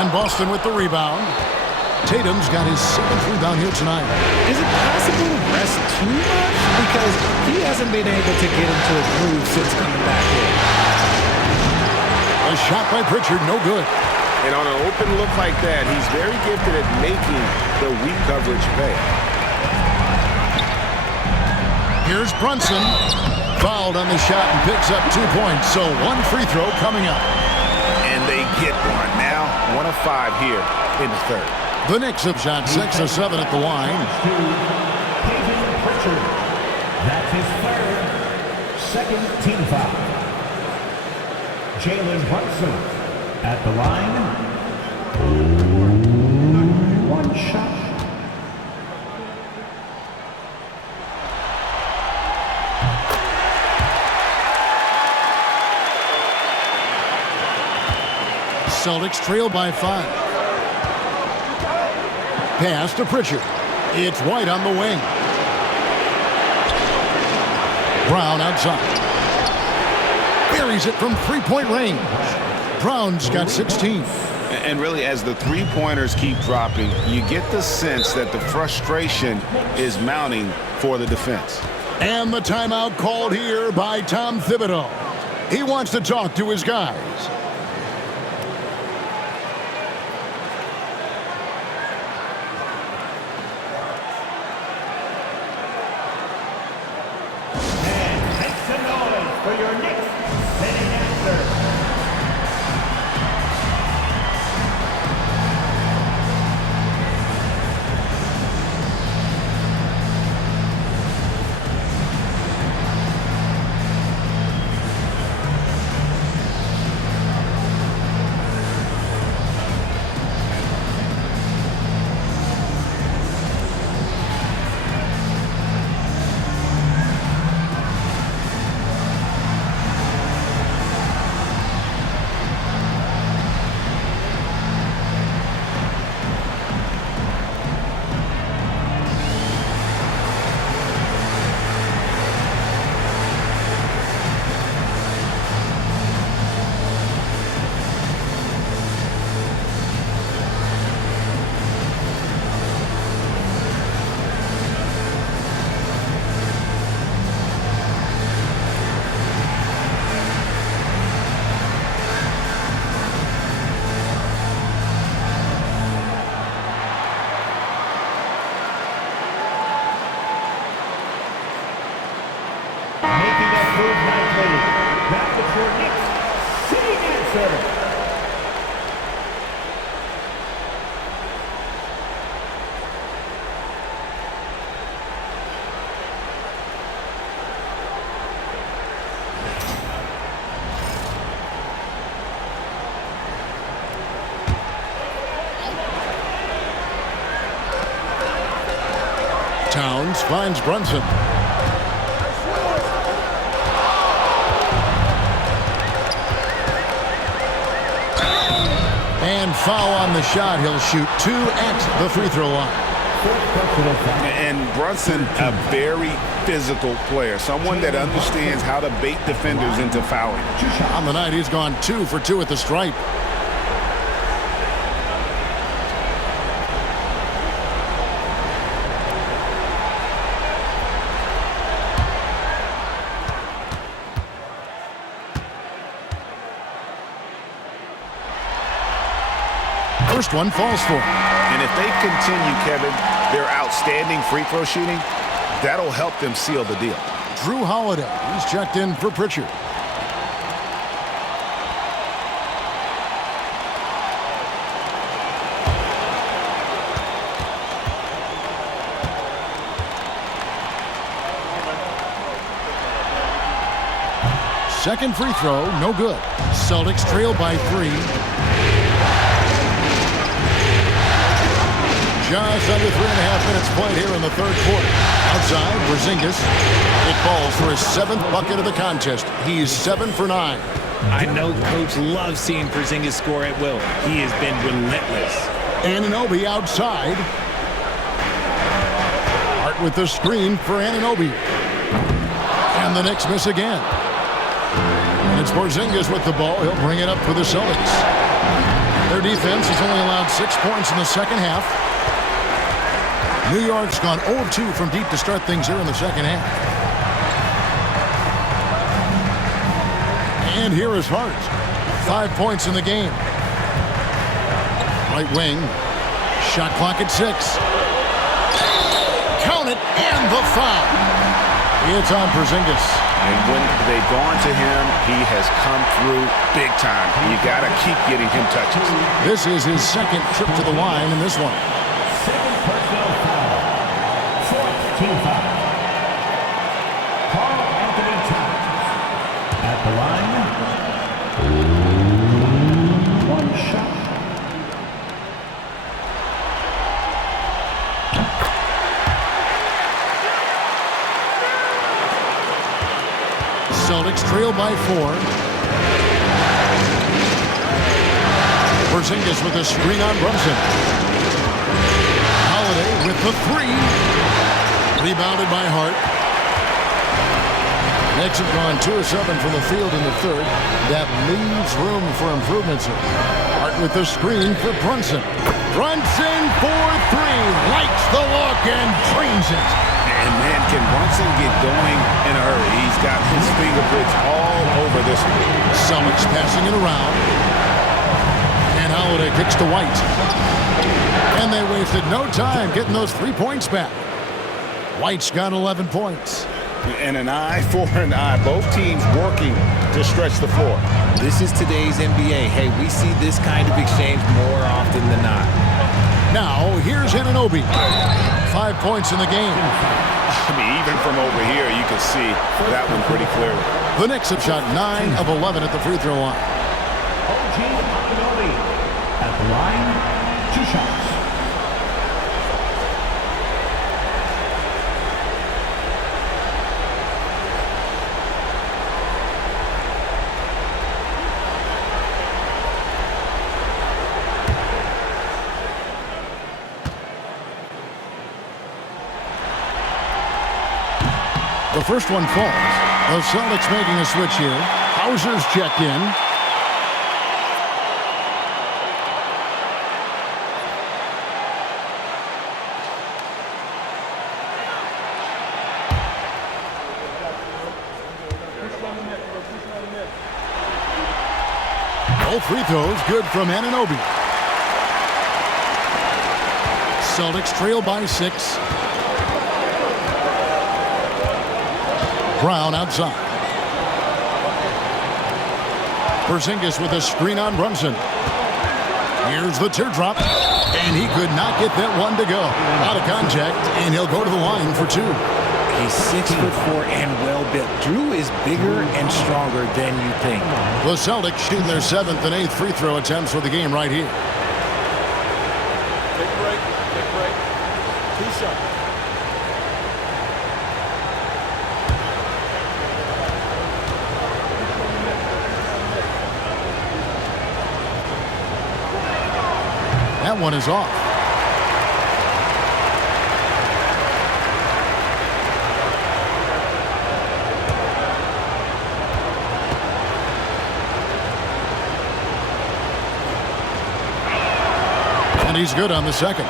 And Boston with the rebound. Tatum's got his 7th rebound here tonight. Is it possible to rest too much? Because he hasn't been able to get into a groove since coming back in. A shot by Pritchard, no good. And on an open look like that, he's very gifted at making the weak coverage pay. Here's Brunson. Fouled on the shot and picks up 2 points. So 1 free throw coming up. And they get one now. 1 of 5 here in the third. The Knicks have shot 6 of 7 at the line. That's his third, 2nd team foul. Jalen Brunson at the line. 1 shot. Celtics trail by 5. Pass to Pritchard. It's White on the wing. Brown outside. Buries it from 3-point range. Brown's got 16. And really, as the 3-pointers keep dropping, you get the sense that the frustration is mounting for the defense. And the timeout called here by Tom Thibodeau. He wants to talk to his guys. For your Knicks, sitting answer. serving. Towns finds Brunson. And foul on the shot. He'll shoot 2 at the free throw line. And Brunson, a very physical player, someone that understands how to bait defenders into fouling. On the night, he's gone 2 for 2 at the stripe. First one falls for him. And if they continue, Kevin, their outstanding free throw shooting, that'll help them seal the deal. Drew Holiday, he's checked in for Pritchard. Second free throw, no good. Celtics trail by 3. Just under 3.5 minutes played here in the third quarter. Outside, Porzingis. It falls for his 7th bucket of the contest. He's 7 for 9. I know Coach loves seeing Porzingis score at will. He has been relentless. Anunoby outside. Hart with the screen for Anunoby. And the Knicks miss again. And it's Porzingis with the ball. He'll bring it up for the Celtics. Their defense has only allowed 6 points in the second half. New York's gone 0 of 2 from deep to start things here in the second half. And here is Hart. 5 points in the game. Right wing. Shot clock at 6. Count it, and the foul. It's on Porzingis. And when they've gone to him, he has come through big time. You got to keep getting him touches. This is his second trip to the line in this one. Team foul. Carl Anthony Towns at the line. 1 shot. Celtics trail by 4. Porzingis with a screen on Brunson. Holiday with the 3. Rebounded by Hart. Knicks have gone 2 of 7 from the field in the third. That leaves room for improvements. Hart with the screen for Brunson. Brunson for 3. Likes the look and drains it. And man, can Brunson get going in a hurry? He's got his fingerprints all over this one. Celtics passing it around. And Holiday kicks to White. And they wasted no time getting those 3 points back. White's got 11 points. And an eye for an eye. Both teams working to stretch the floor. This is today's NBA. Hey, we see this kind of exchange more often than not. Now, here's Anunoby. 5 points in the game. I mean, even from over here, you can see that one pretty clearly. The Knicks have shot 9 of 11 at the free throw line. OG Anunoby at the line. 2 shots. The first one falls. The Celtics making a switch here. Hauser's checked in. Both free throws good from Anunoby. Celtics trail by 6. Brown outside. Porzingis with a screen on Brunson. Here's the teardrop, and he could not get that one to go. Out of contact, and he'll go to the line for two. He's 6'4" and well-built. Drew is bigger and stronger than you think. The Celtics shooting their 7th and 8th free throw attempts for the game right here. Take a break. Take a break. 2 shots. That one is off. And he's good on the second.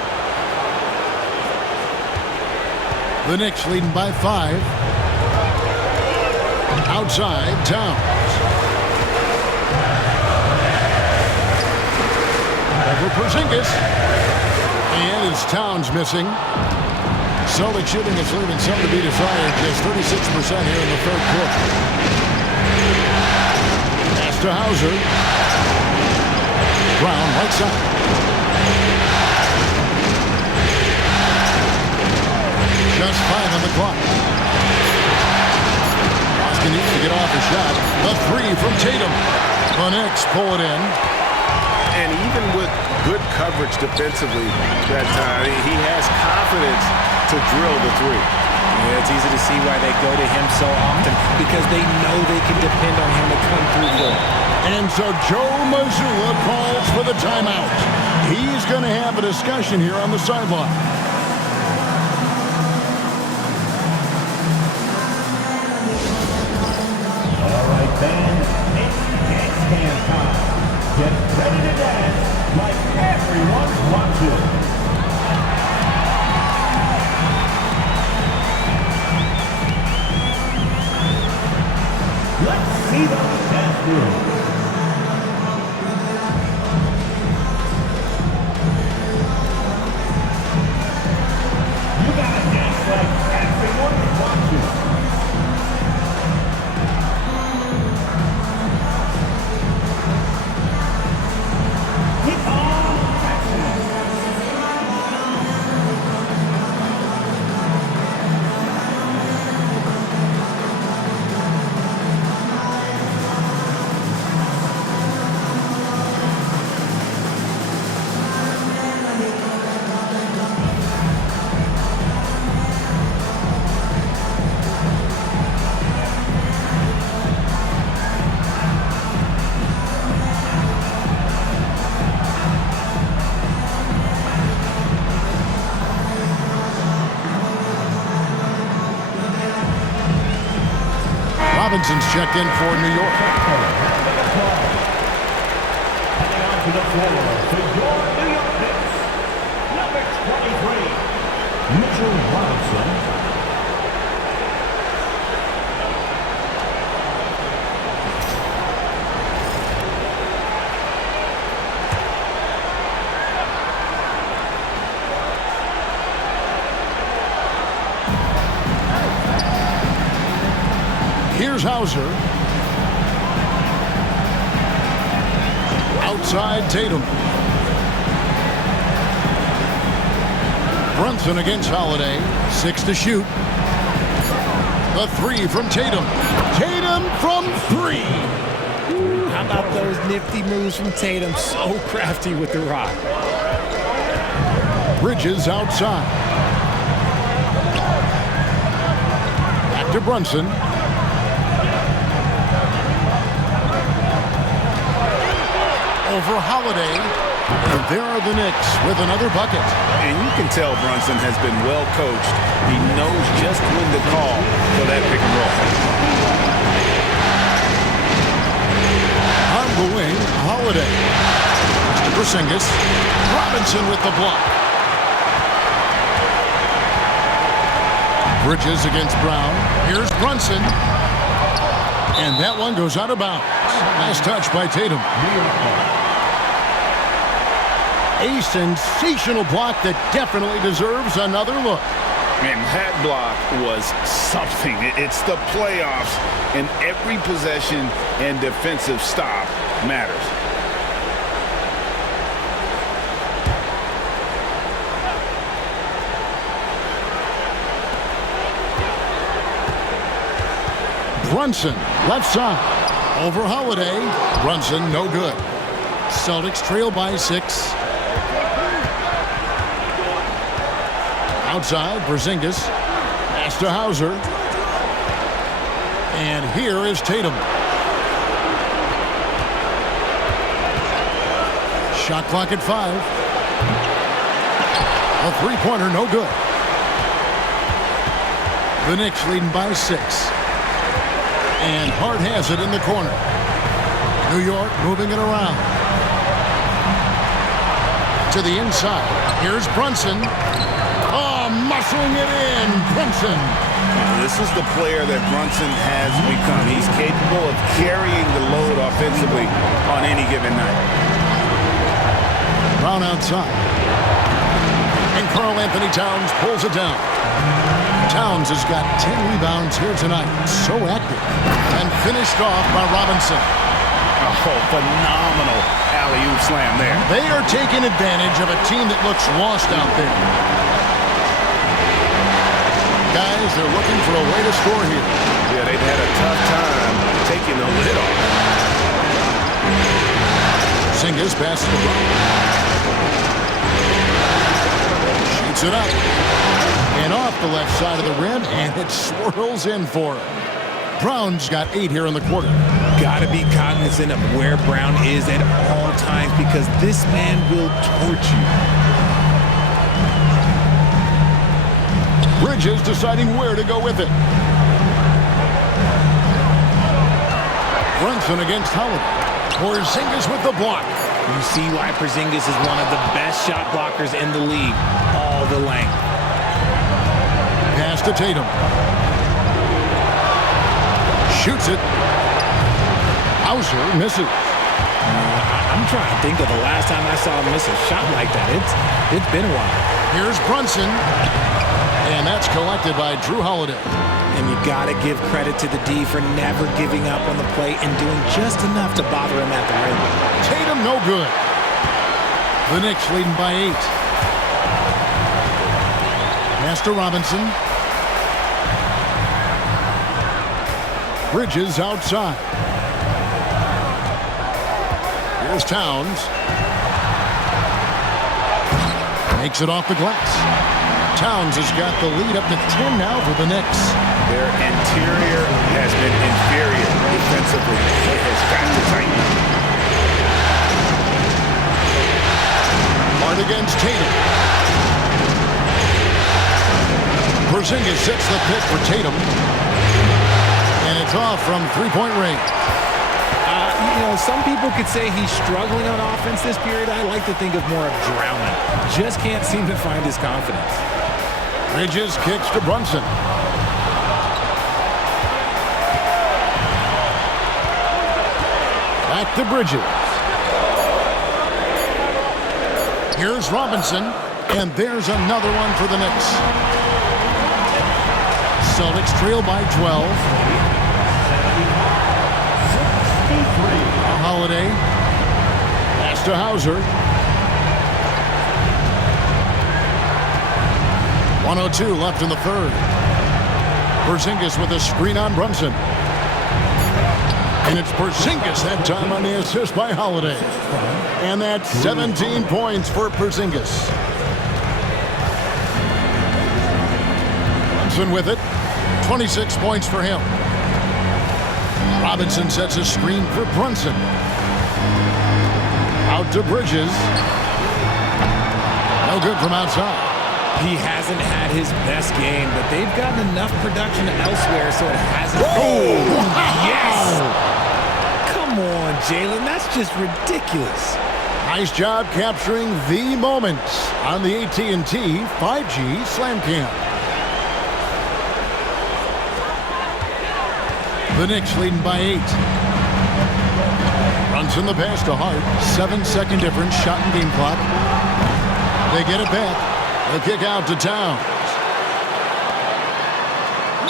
The Knicks leading by 5. Outside, Towns. Over Porzingis. And it's Towns missing. Celtics shooting is leaving some to be desired. Just 36% here in the third quarter. Pass to Hauser. Brown, right side. Just 5 on the clock. Boston needs to get off a shot. The 3 from Tatum. The Knicks pull it in. And even with good coverage defensively that time, he has confidence to drill the 3. Yeah, it's easy to see why they go to him so often, because they know they can depend on him to come through for them. And so Joe Mazzulla calls for the timeout. He's going to have a discussion here on the sideline. All right, fans, it's dance time. Get ready to dance like everyone's watching. Let's see those dance moves. You gotta dance like everyone's watching. Robinson's checked in for New York. Coming onto the floor for your New York Knicks, number 23, Mitchell Robinson. Here's Hauser. Outside Tatum. Brunson against Holiday. 6 to shoot. The 3 from Tatum. Tatum from 3. How about those nifty moves from Tatum? So crafty with the rock. Bridges outside. Back to Brunson. Over Holiday, and there are the Knicks with another bucket. And you can tell Brunson has been well coached. He knows just when to call for that pick and roll. On the wing, Holiday. Porzingis. Robinson with the block. Bridges against Brown. Here's Brunson. And that one goes out of bounds. Nice touch by Tatum. A sensational block that definitely deserves another look. Man, that block was something. It's the playoffs, and every possession and defensive stop matters. Brunson, left side. Over Holiday. Brunson, no good. Celtics trail by 6. Outside, Porzingis. Pass to Hauser. And here is Tatum. Shot clock at 5. A three-pointer, no good. The Knicks leading by 6. And Hart has it in the corner. New York moving it around. To the inside. Here's Brunson. Oh, muscling it in. Brunson. This is the player that Brunson has become. He's capable of carrying the load offensively on any given night. Brown outside. And Karl Anthony Towns pulls it down. Towns has got 10 rebounds here tonight. So active. And finished off by Robinson. Oh, phenomenal alley-oop slam there. They are taking advantage of a team that looks lost out there. Guys, they're looking for a way to score here. Yeah, they've had a tough time taking the lid off. Porzingis passes the ball. Shoots it up. And off the left side of the rim, and it swirls in for him. Brown's got 8 here in the quarter. Got to be cognizant of where Brown is at all times because this man will torch you. Bridges deciding where to go with it. Brunson against Howard. Porzingis with the block. You see why Porzingis is one of the best shot blockers in the league. All the length. Pass to Tatum. Shoots it. Hauser misses. I'm trying to think of the last time I saw him miss a shot like that. It's been a while. Here's Brunson. And that's collected by Drew Holiday. And you got to give credit to the D for never giving up on the play and doing just enough to bother him at the rim. Tatum no good. The Knicks leading by 8. Pass to Robinson. Bridges outside. Here's Towns. Makes it off the glass. Towns has got the lead up to 10 now for the Knicks. Their interior has been inferior defensively. It has got to tighten up. Hard against Tatum. Porzingis sets the pick for Tatum. And it's off from three-point range. You know, some people could say he's struggling on offense this period. I like to think of more of drowning. Just can't seem to find his confidence. Bridges kicks to Brunson. Back to Bridges. Here's Robinson. And there's another one for the Knicks. Celtics trail by 12. Holiday. Pass to Hauser. 1:02 left in the third. Porzingis with a screen on Brunson. And it's Porzingis that time on the assist by Holiday. And that's 17 points for Porzingis. Brunson with it. 26 points for him. Robinson sets a screen for Brunson. Out to Bridges. No good from outside. He hasn't had his best game, but they've gotten enough production elsewhere, so it hasn't. Oh, wow. Yes! Come on, Jalen. That's just ridiculous. Nice job capturing the moments on the AT&T 5G Slam Cam. The Knicks leading by 8. Brunson the pass to Hart. 7-second difference, shot and game clock. They get it back. The kick out to Towns.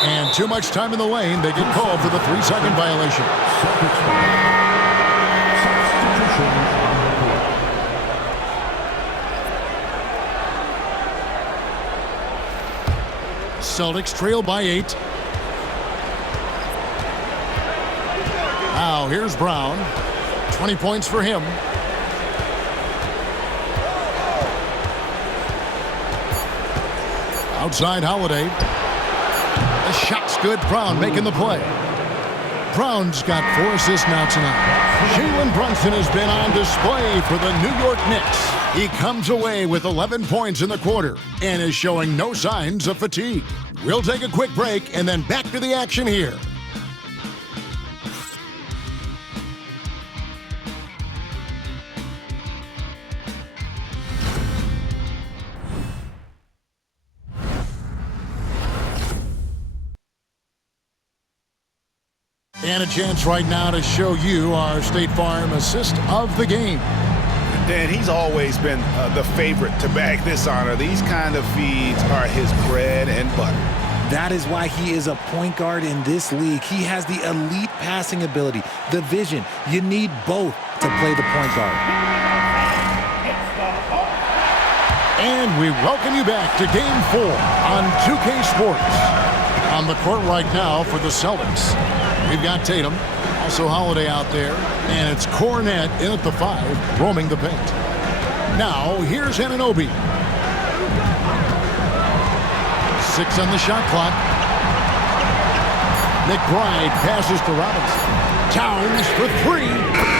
And too much time in the lane. They get called for the 3-second violation. Celtics trail by 8. Now here's Brown. 20 points for him. Outside Holiday. The shot's good. Brown making the play. Brown's got 4 assists now tonight. Jalen Brunson has been on display for the New York Knicks. He comes away with 11 points in the quarter and is showing no signs of fatigue. We'll take a quick break and then back to the action here. And a chance right now to show you our State Farm assist of the game. Dan, he's always been the favorite to bag this honor. These kind of feeds are his bread and butter. That is why he is a point guard in this league. He has the elite passing ability, the vision. You need both to play the point guard. And we welcome you back to Game 4 on 2K Sports. On the court right now for the Celtics, we've got Tatum, also Holiday out there, and it's Cornette in at the 5, roaming the paint. Now, here's Anunoby. 6 on the shot clock. McBride passes to Robinson. Towns for 3.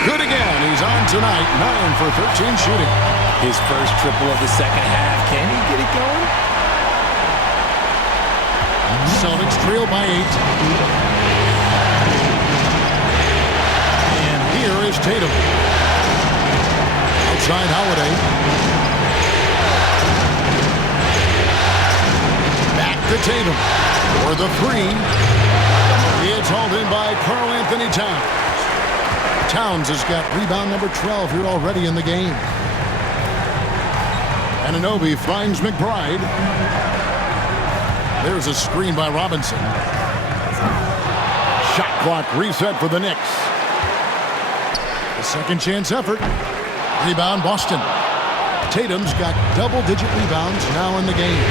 Good again. He's on tonight. 9 for 13 shooting. His first triple of the second half. Can he get it going? Celtics trail by 8. And here is Tatum. Outside Holiday. Back to Tatum for the 3. It's hauled in by Karl Anthony Towns. Towns has got rebound number 12 here already in the game. Anunoby finds McBride. There's a screen by Robinson. Shot clock reset for the Knicks. A second chance effort. Rebound Boston. Tatum's got double-digit rebounds now in the game.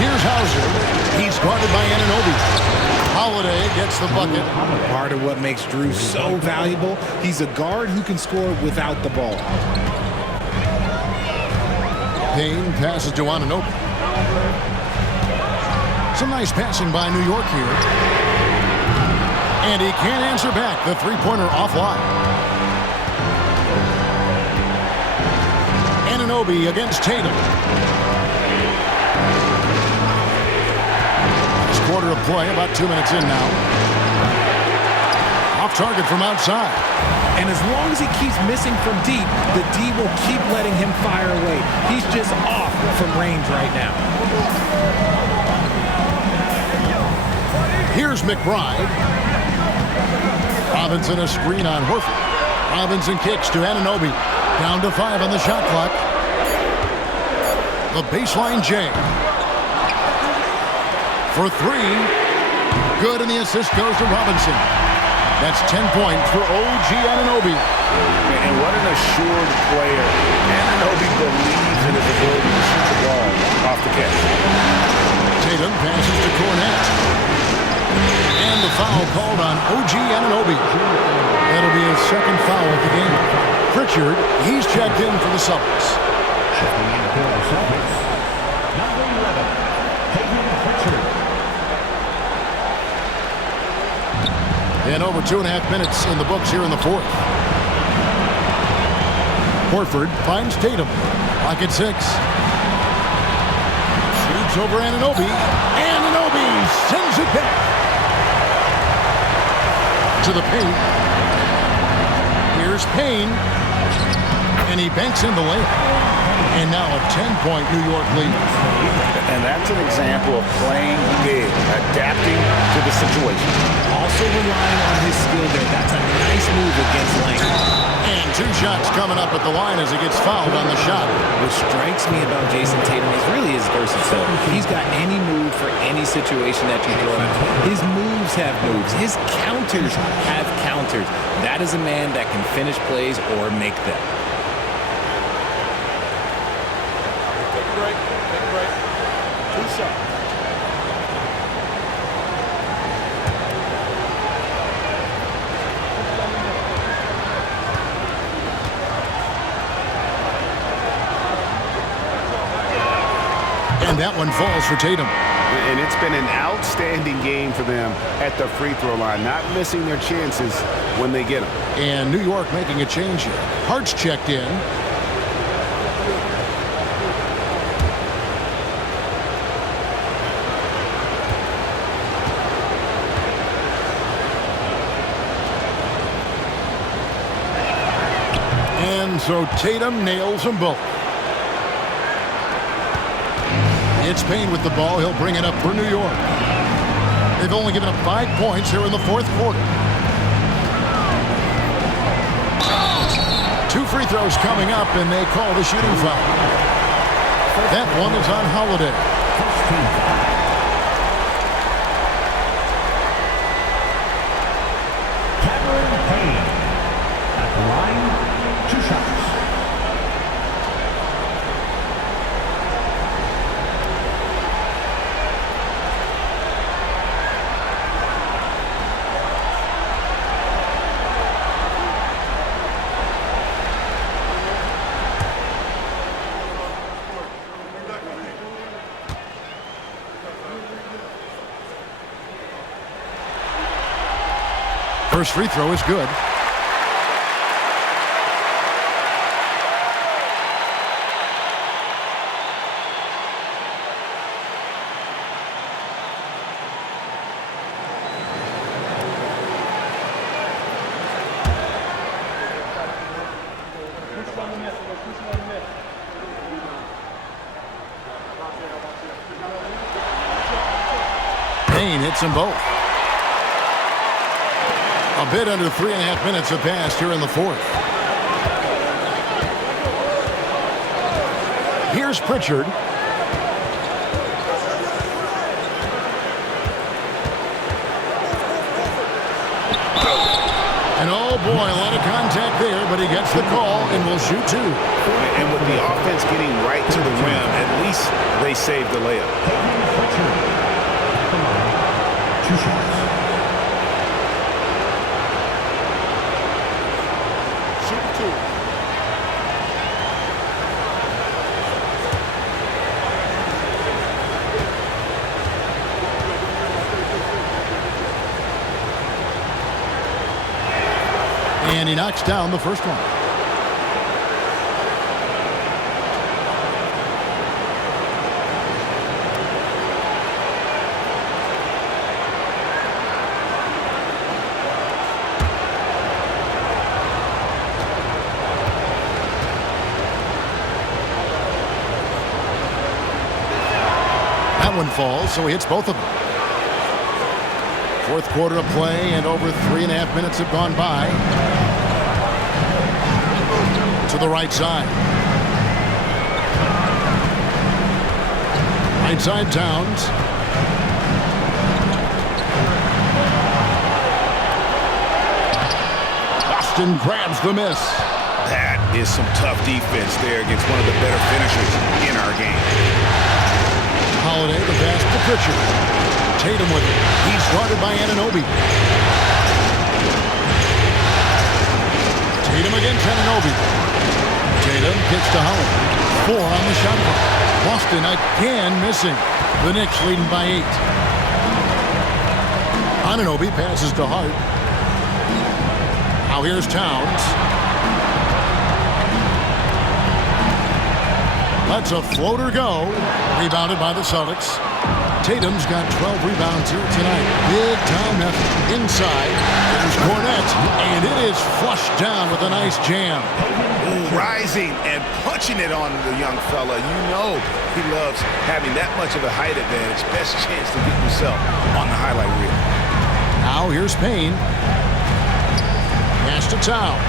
Here's Hauser. He's guarded by Anunoby. Holiday gets the bucket. Part of what makes Drew so valuable, he's a guard who can score without the ball. Payne passes to Anunoby. Some nice passing by New York here. And he can't answer back. The three-pointer offline. Anunoby against Tatum. Quarter of play, about 2 minutes in now. Off target from outside. And as long as he keeps missing from deep, the D will keep letting him fire away. He's just off from range right now. Here's McBride. Robinson a screen on Horford. Robinson kicks to Anunoby. Down to 5 on the shot clock. The baseline J. For 3. Good, and the assist goes to Robinson. That's 10 points for OG Anunoby. And what an assured player. Anunoby believes in his ability to shoot the ball off the catch. Tatum passes to Cornette. And the foul called on OG Anunoby. That'll be his second foul of the game. Pritchard, he's checked in for the Celtics. Checking in for the Celtics, number 11, Peyton Pritchard. And over 2.5 minutes in the books here in the 4th. Horford finds Tatum. Lock at 6. Shoots over Anunoby. Anunoby sends it back to the paint. Here's Payne. And he banks in the layup. And now a 10-point New York lead. And that's an example of playing big adapting to the situation. Also relying on his skill there. That's a nice move against length. And 2 shots coming up at the line as he gets fouled on the shot. What strikes me about Jason Tatum is really his versatility. He's got any move for any situation that you throw at him. His moves have moves. His counters have counters. That is a man that can finish plays or make them. Take a break. Take a break. 2 shots. And that one falls for Tatum. And it's been an outstanding game for them at the free throw line, not missing their chances when they get them. And New York making a change here. Hart's checked in. And so Tatum nails them both. It's Payne with the ball. He'll bring it up for New York. They've only given up 5 points here in the 4th quarter. 2 free throws coming up, and they call the shooting foul. That one is on Holiday. Cameron Payne. At the line, 2 shots. First free throw is good. Payne hits them both. A bit under 3.5 minutes have passed here in the 4th. Here's Pritchard. And oh boy, a lot of contact there, but he gets the call and will shoot 2. And with the offense getting right to the rim, at least they saved the layup. 2 shots. And he knocks down the first one. That one falls, so he hits both of them. 4th quarter of play, and over 3.5 minutes have gone by. To the right side. Right side Towns. Boston grabs the miss. That is some tough defense there against one of the better finishers in our game. Holiday, the pass to Pritchard. Tatum with it. He's guarded by Anunoby. Tatum against Anunoby. Tatum gets to Holiday. 4 on the shot clock. Boston again missing. The Knicks leading by 8. Anunoby passes to Hart. Now here's Towns. Lets a floater go. Rebounded by the Celtics. Tatum's got 12 rebounds here tonight. Big time effort. Inside. There's Cornette. And it is flushed down with a nice jam. Ooh, rising and punching it on the young fella. You know he loves having that much of a height advantage. Best chance to get yourself Now here's Payne. Pass to Towns.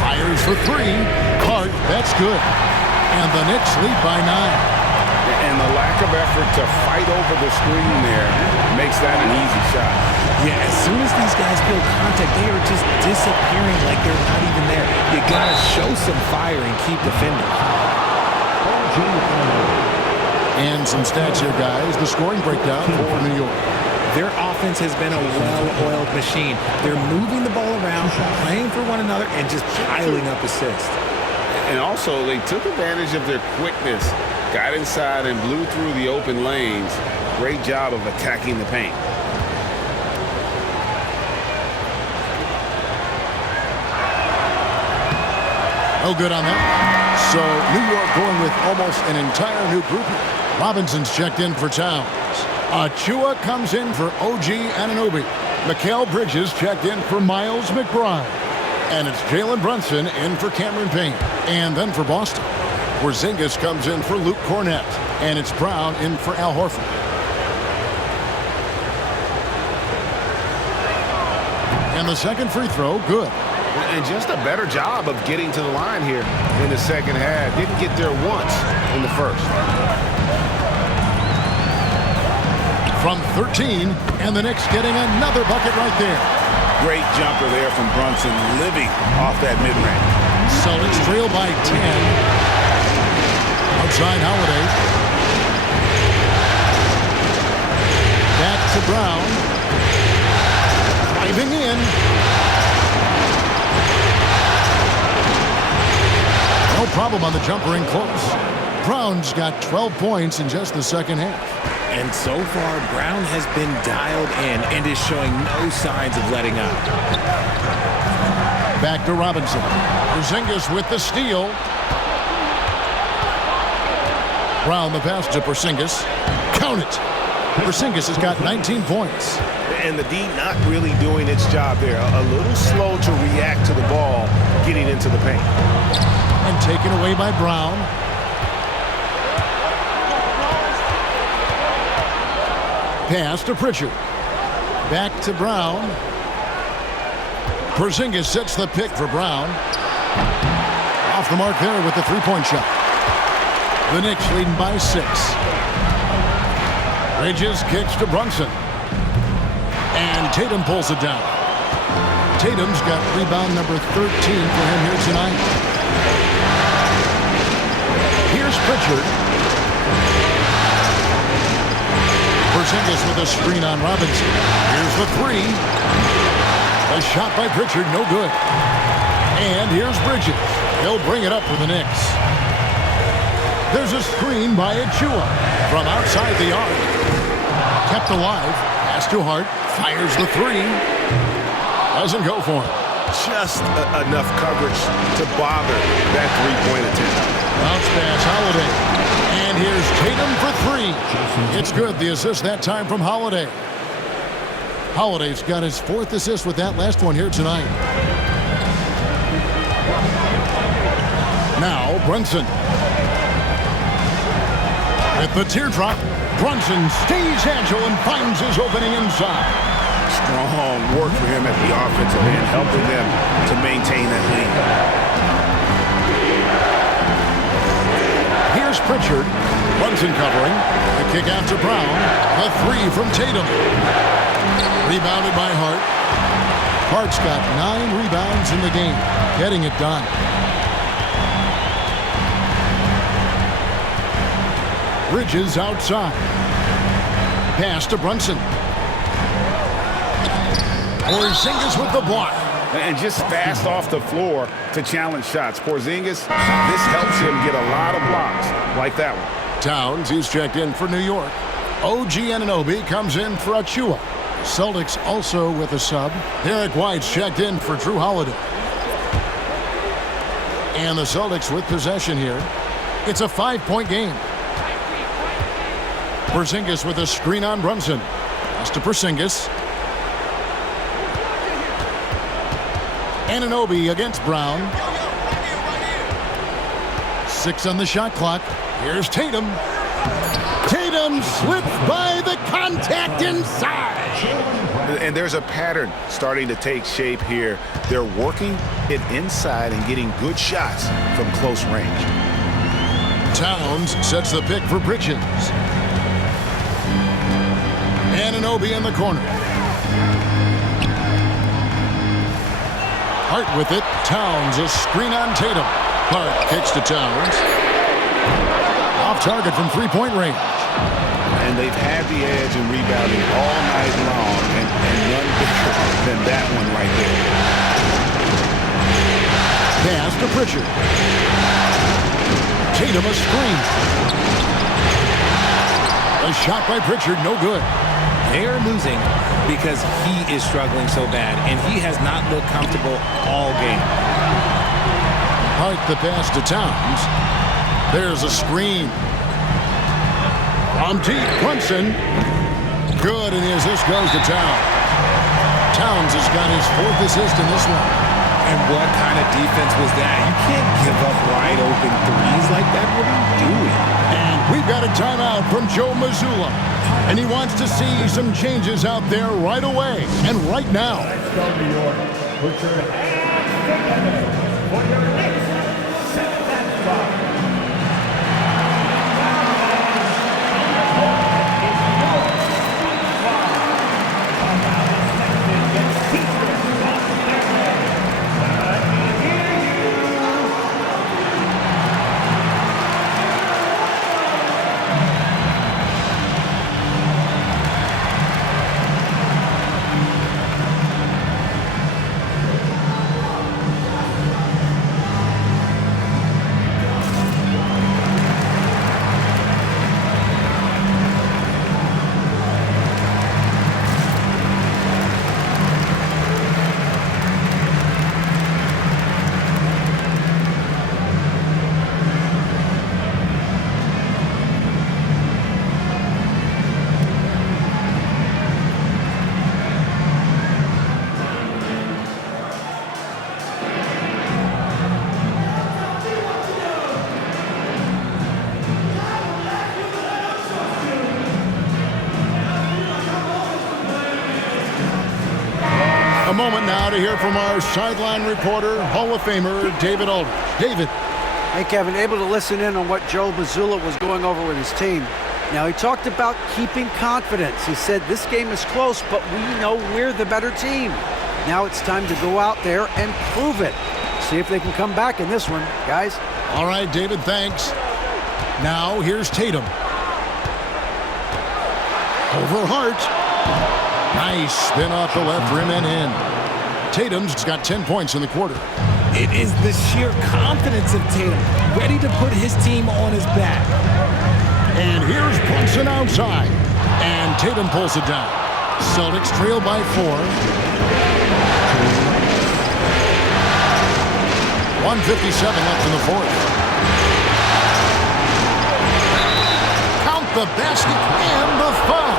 Fires for three. Hart, that's good. And the Knicks lead by 9. And the lack of effort to fight over the screen there makes that an easy shot. Yeah, as soon as these guys feel contact, they are just disappearing like they're not even there. You got to show some fire and keep defending. And some stats here, guys. The scoring breakdown for New York. Their offense has been a well-oiled machine. They're moving the ball around, playing for one another, and just piling up assists. And also, they took advantage of their quickness, got inside and blew through the open lanes. Great job of attacking the paint. No good on that. So New York going with almost an entire new group. Robinson's checked in for Towns. Achua comes in for OG Anunoby. Mikal Bridges checked in for Miles McBride. And it's Jalen Brunson in for Cameron Payne. And then for Boston, Porzingis comes in for Luke Cornett. And it's Brown in for Al Horford. And the second free throw, good. And just a better job of getting to the line here in the second half. Didn't get there once in the first. From 13, and the Knicks getting another bucket right there. Great jumper there from Brunson, living off that mid-range. Celtics trail by 10. Outside Holiday. Back to Brown. Driving in. No problem on the jumper in close. Brown's got 12 points in just the second half. And so far, Brown has been dialed in and is showing no signs of letting up. Back to Robinson. Porzingis with the steal. Brown the pass to Porzingis. Count it. Porzingis has got 19 points. And the D not really doing its job there. A little slow to react to the ball getting into the paint. And taken away by Brown. Pass to Pritchard. Back to Brown. Porzingis sets the pick for Brown. Off the mark there with the three-point shot. The Knicks leading by 6. Bridges kicks to Brunson. And Tatum pulls it down. Tatum's got rebound number 13 for him here tonight. Here's Pritchard. Porzingis with a screen on Robinson. Here's the three. A shot by Pritchard, no good. And here's Bridges. He'll bring it up for the Knicks. There's a screen by Achua from outside the arc. Kept alive. Pass to Hart. Fires the three. Doesn't go for him. Just enough coverage to bother that three-point attempt. Bounce pass, Holiday. And here's Tatum for three. It's good, the assist that time from Holiday. Holiday's got his 4th assist with that last one here tonight. Now, Brunson. With the teardrop, Brunson stays agile and finds his opening inside. Strong work for him at the offensive end, helping them to maintain that lead. Here's Pritchard. Brunson covering. The kick out to Brown. The three from Tatum. Rebounded by Hart. Hart's got 9 rebounds in the game. Getting it done. Bridges outside. Pass to Brunson. Porzingis with the block. And just fast off the floor to challenge shots. Porzingis, this helps him get a lot of blocks like that one. Towns, he's checked in for New York. OG Anunoby comes in for Achua. Celtics also with a sub. Derek White's checked in for Drew Holiday. And the Celtics with possession here. It's a 5-point game. Porzingis with a screen on Brunson. Pass to Porzingis. Anunoby against Brown. 6 on the shot clock. Here's Tatum. Tatum slipped by the count. contact inside. And there's a pattern starting to take shape here. They're working it inside and getting good shots from close range. Towns sets the pick for Bridges. Anunoby in the corner. Hart with it. Towns, a screen on Tatum. Hart kicks to Towns. Off target from three-point range. And they've had the edge in rebounding all night long, and none bigger than that one right there. Pass to Pritchard. Tatum a screen. A shot by Pritchard, no good. They're losing because he is struggling so bad, and he has not looked comfortable all game. Hart the pass to Towns. There's a screen. From deep, Brunson. Good, and the assist goes to Towns. Towns has got his fourth assist in this one. And what kind of defense was that? You can't give up wide open threes like that. What are you doing? And we've got a timeout from Joe Mazzulla. And he wants to see some changes out there right away and right now. Let's go, New York. Put your hands together for your Knicks semifinals. A moment now to hear from our sideline reporter, Hall of Famer David Aldridge. David. Hey, Kevin, able to listen in on what Joe Mazzulla was going over with his team. Now, he talked about keeping confidence. He said this game is close, but we know we're the better team. Now it's time to go out there and prove it. See if they can come back in this one, guys. All right, David, thanks. Now here's Tatum. Over Hart. Nice spin off the left rim and in. Tatum's got 10 points in the quarter. It is the sheer confidence of Tatum, ready to put his team on his back. And here's Brunson outside. And Tatum pulls it down. Celtics trail by 4. 1:57 left in the fourth. Count the basket and the foul.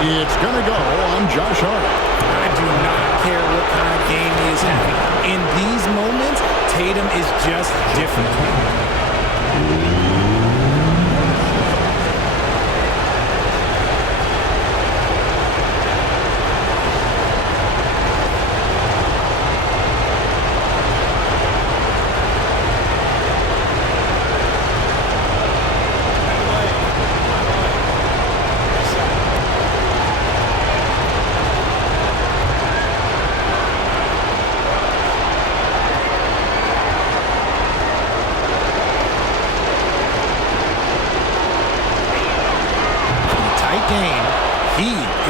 It's going to go on Josh Hart. I do not care what kind of game he is having. In these moments, Tatum is just different.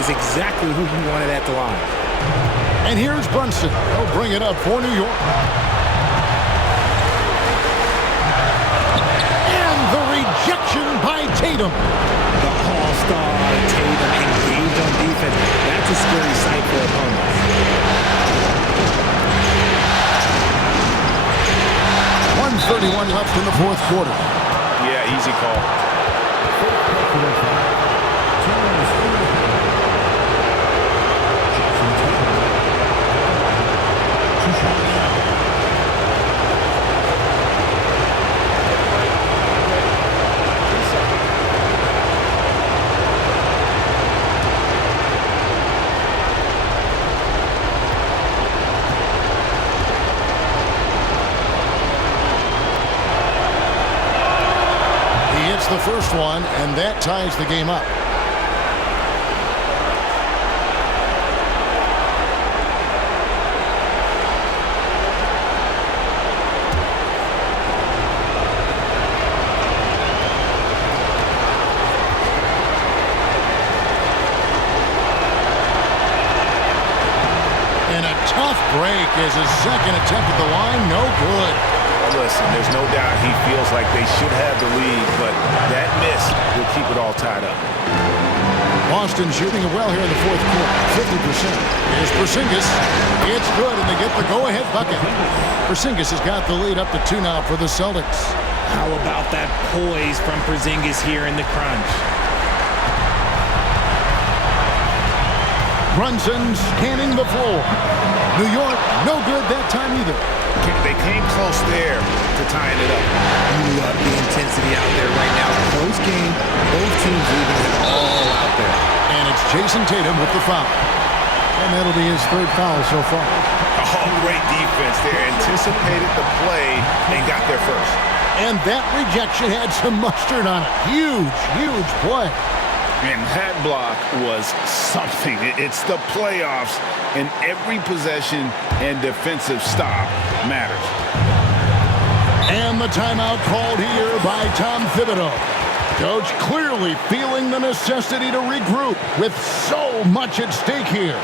Exactly who he wanted at the line. And here's Brunson. He'll bring it up for New York. And the rejection by Tatum. The all-star Tatum engaged on defense. That's a scary sight for opponents. 1:31 left in the fourth quarter. Yeah, easy call. first one, and that ties the game up. Tough break as his second attempt at the line, no good. Listen, there's no doubt he feels like they should have the lead, but that miss will keep it all tied up. Boston shooting it well here in the fourth quarter, 50%. Here's Porzingis. It's good, and they get the go-ahead bucket. Porzingis has got the lead up to 2 now for the Celtics. How about that poise from Porzingis here in the crunch? Brunson scanning the floor. New York, no good that time either. They came close there to tying it up. You love the intensity out there right now. Close game. Both teams leaving it all out there. And it's Jason Tatum with the foul. And that'll be his third foul so far. Oh, great defense there. Anticipated the play and got there first. And that rejection had some mustard on it. Huge, huge play. And that block was something. It's the playoffs, and every possession and defensive stop matters. And the timeout called here by Tom Thibodeau. Coach clearly feeling the necessity to regroup with so much at stake here.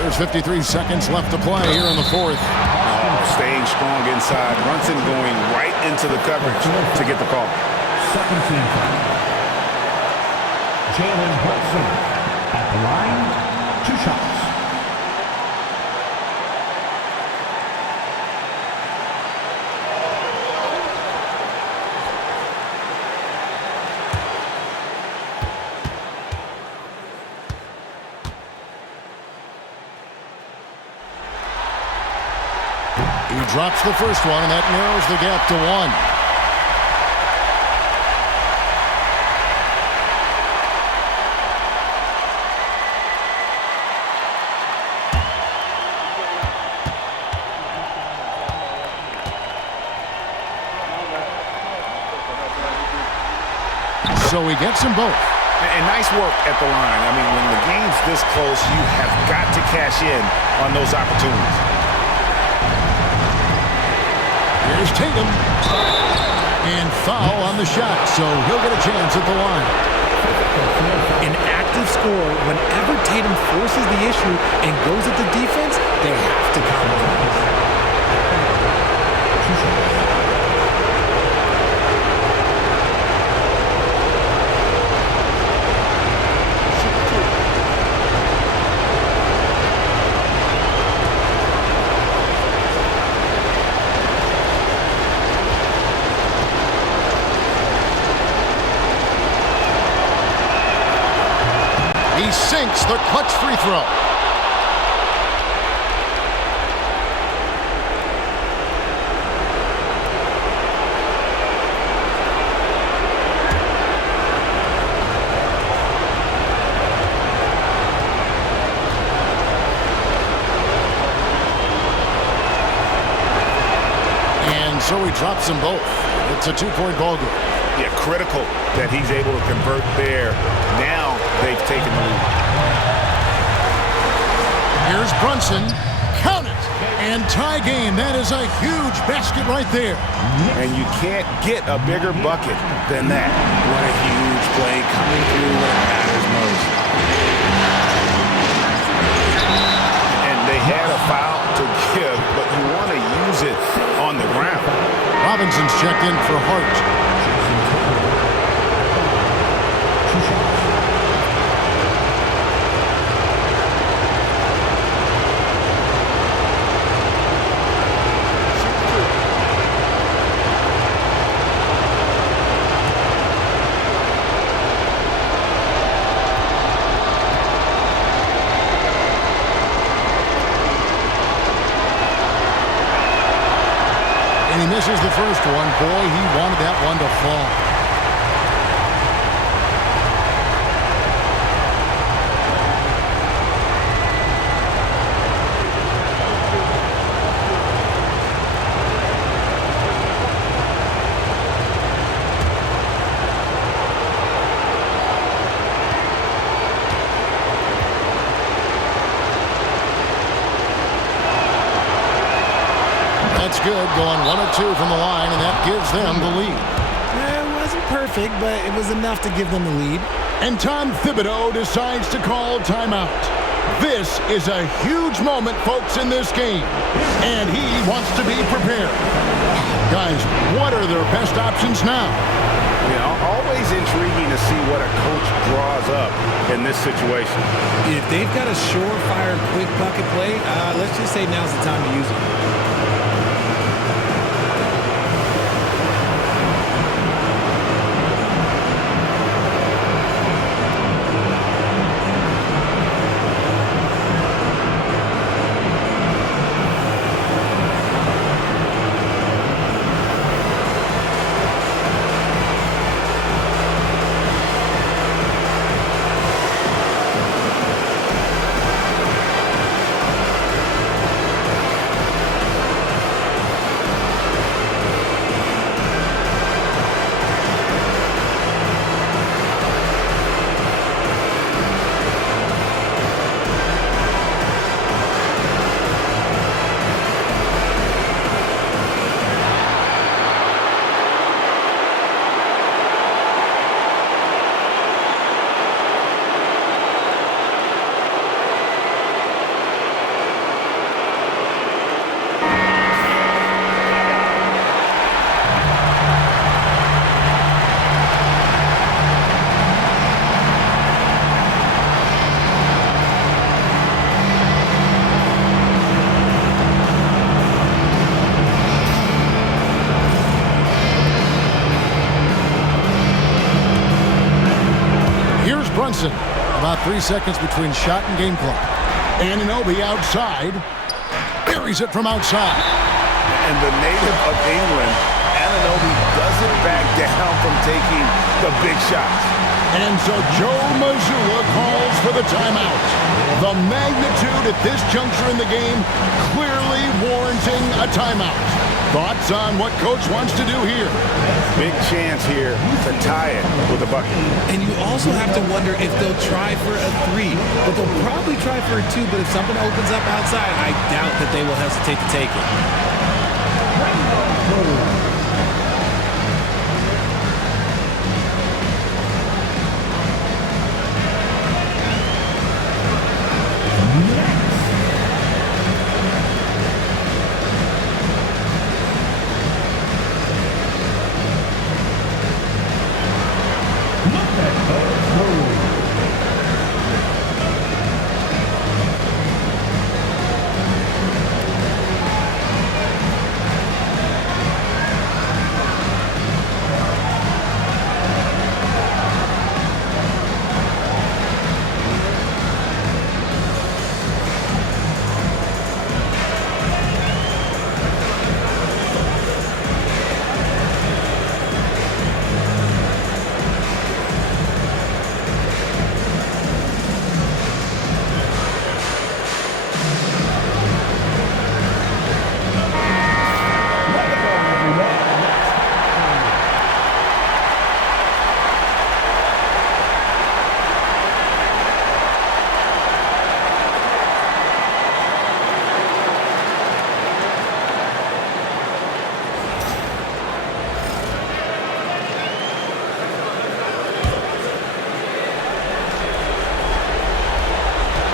There's 53 seconds left to play here in the fourth. Staying strong inside. Brunson going right into the coverage to get the call. Second team foul. Jalen Brunson at the line, 2 shots. He drops the first one, and that narrows the gap to 1. So he gets them both. And nice work at the line. I mean, when the game's this close, you have got to cash in on those opportunities. Here's Tatum. And foul on the shot, so he'll get a chance at the line. An active scorer, whenever Tatum forces the issue and goes at the defense, they have to compromise. he sinks the clutch free throw. And so he drops them both. It's a two-point ball game. Yeah, critical that he's able to convert there. Now they've taken the lead. Here's Brunson. Count it. And tie game. That is a huge basket right there. And you can't get a bigger bucket than that. What a huge play coming through when it matters most. And they had a foul to give, but you want to use it on the ground. Robinson's checked in for Hart. And he misses the first one. Boy, he wanted that one to fall. That's good, going 1 of 2 from the line, and that gives them the lead. It wasn't perfect, but it was enough to give them the lead. And Tom Thibodeau decides to call timeout. This is a huge moment, folks, in this game, and he wants to be prepared. Guys, what are their best options now? You know, always intriguing to see what a coach draws up in this situation. If they've got a surefire quick bucket play, let's just say now's the time to use it. Brunson, about 3 seconds between shot and game clock. Anunoby outside, buries it from outside. And the native of England, Anunoby doesn't back down from taking the big shots. And so Joe Mazzulla calls for the timeout. The magnitude at this juncture in the game clearly warranting a timeout. Thoughts on what coach wants to do here? Big chance here to tie it with a bucket. And you also have to wonder if they'll try for a 3, but they'll probably try for a 2, but if something opens up outside, I doubt that they will hesitate to take it.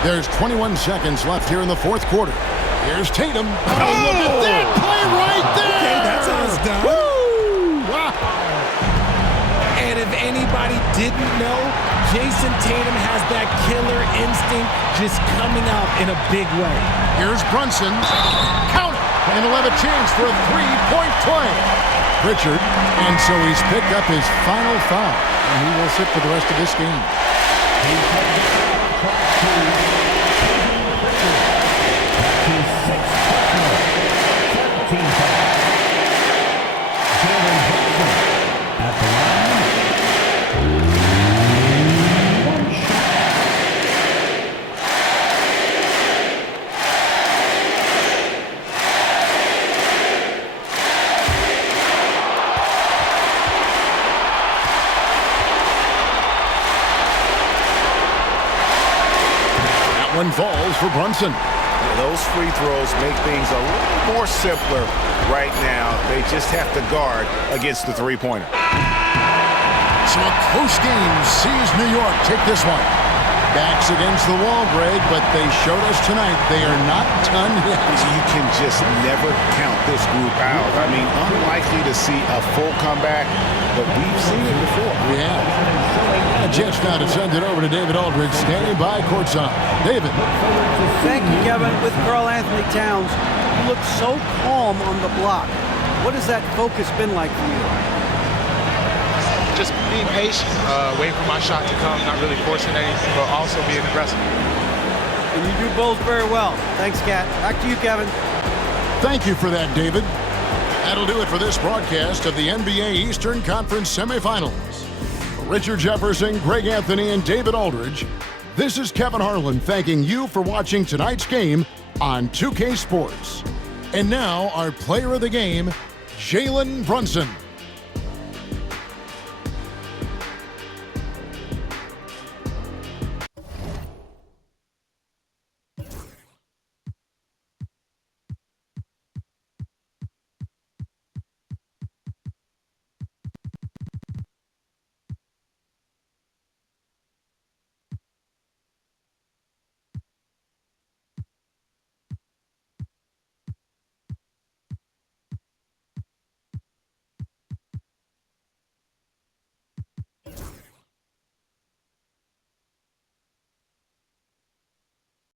There's 21 seconds left here in the fourth quarter. Here's Tatum. Oh, look at that play right there. Okay, that's how it's done. Woo! Wow. And if anybody didn't know, Jason Tatum has that killer instinct just coming out in a big way. Here's Brunson. Count it. And he'll have a chance for a three-point play. Pritchard. And so he's picked up his final foul. And he will sit for the rest of this game. One falls for Brunson. Those free throws make things a little more simpler right now. They just have to guard against the three-pointer. So a close game sees New York take this one. Backs against the wall, Greg, but they showed us tonight they are not done yet. You can just never count this group out. I mean, unlikely to see a full comeback, but we've seen it before. We have. Jets now to send it over to David Aldridge, standing by courtside. David. Thank you, Kevin. With Karl Anthony Towns, you look so calm on the block. What has that focus been like for you? Just being patient, waiting for my shot to come, not really forcing anything, but also being aggressive. And you do both very well. Thanks, Kat. Back to you, Kevin. Thank you for that, David. That'll do it for this broadcast of the NBA Eastern Conference Semifinals. Richard Jefferson, Greg Anthony, and David Aldridge. This is Kevin Harlan thanking you for watching tonight's game on 2K Sports. And now our player of the game, Jalen Brunson.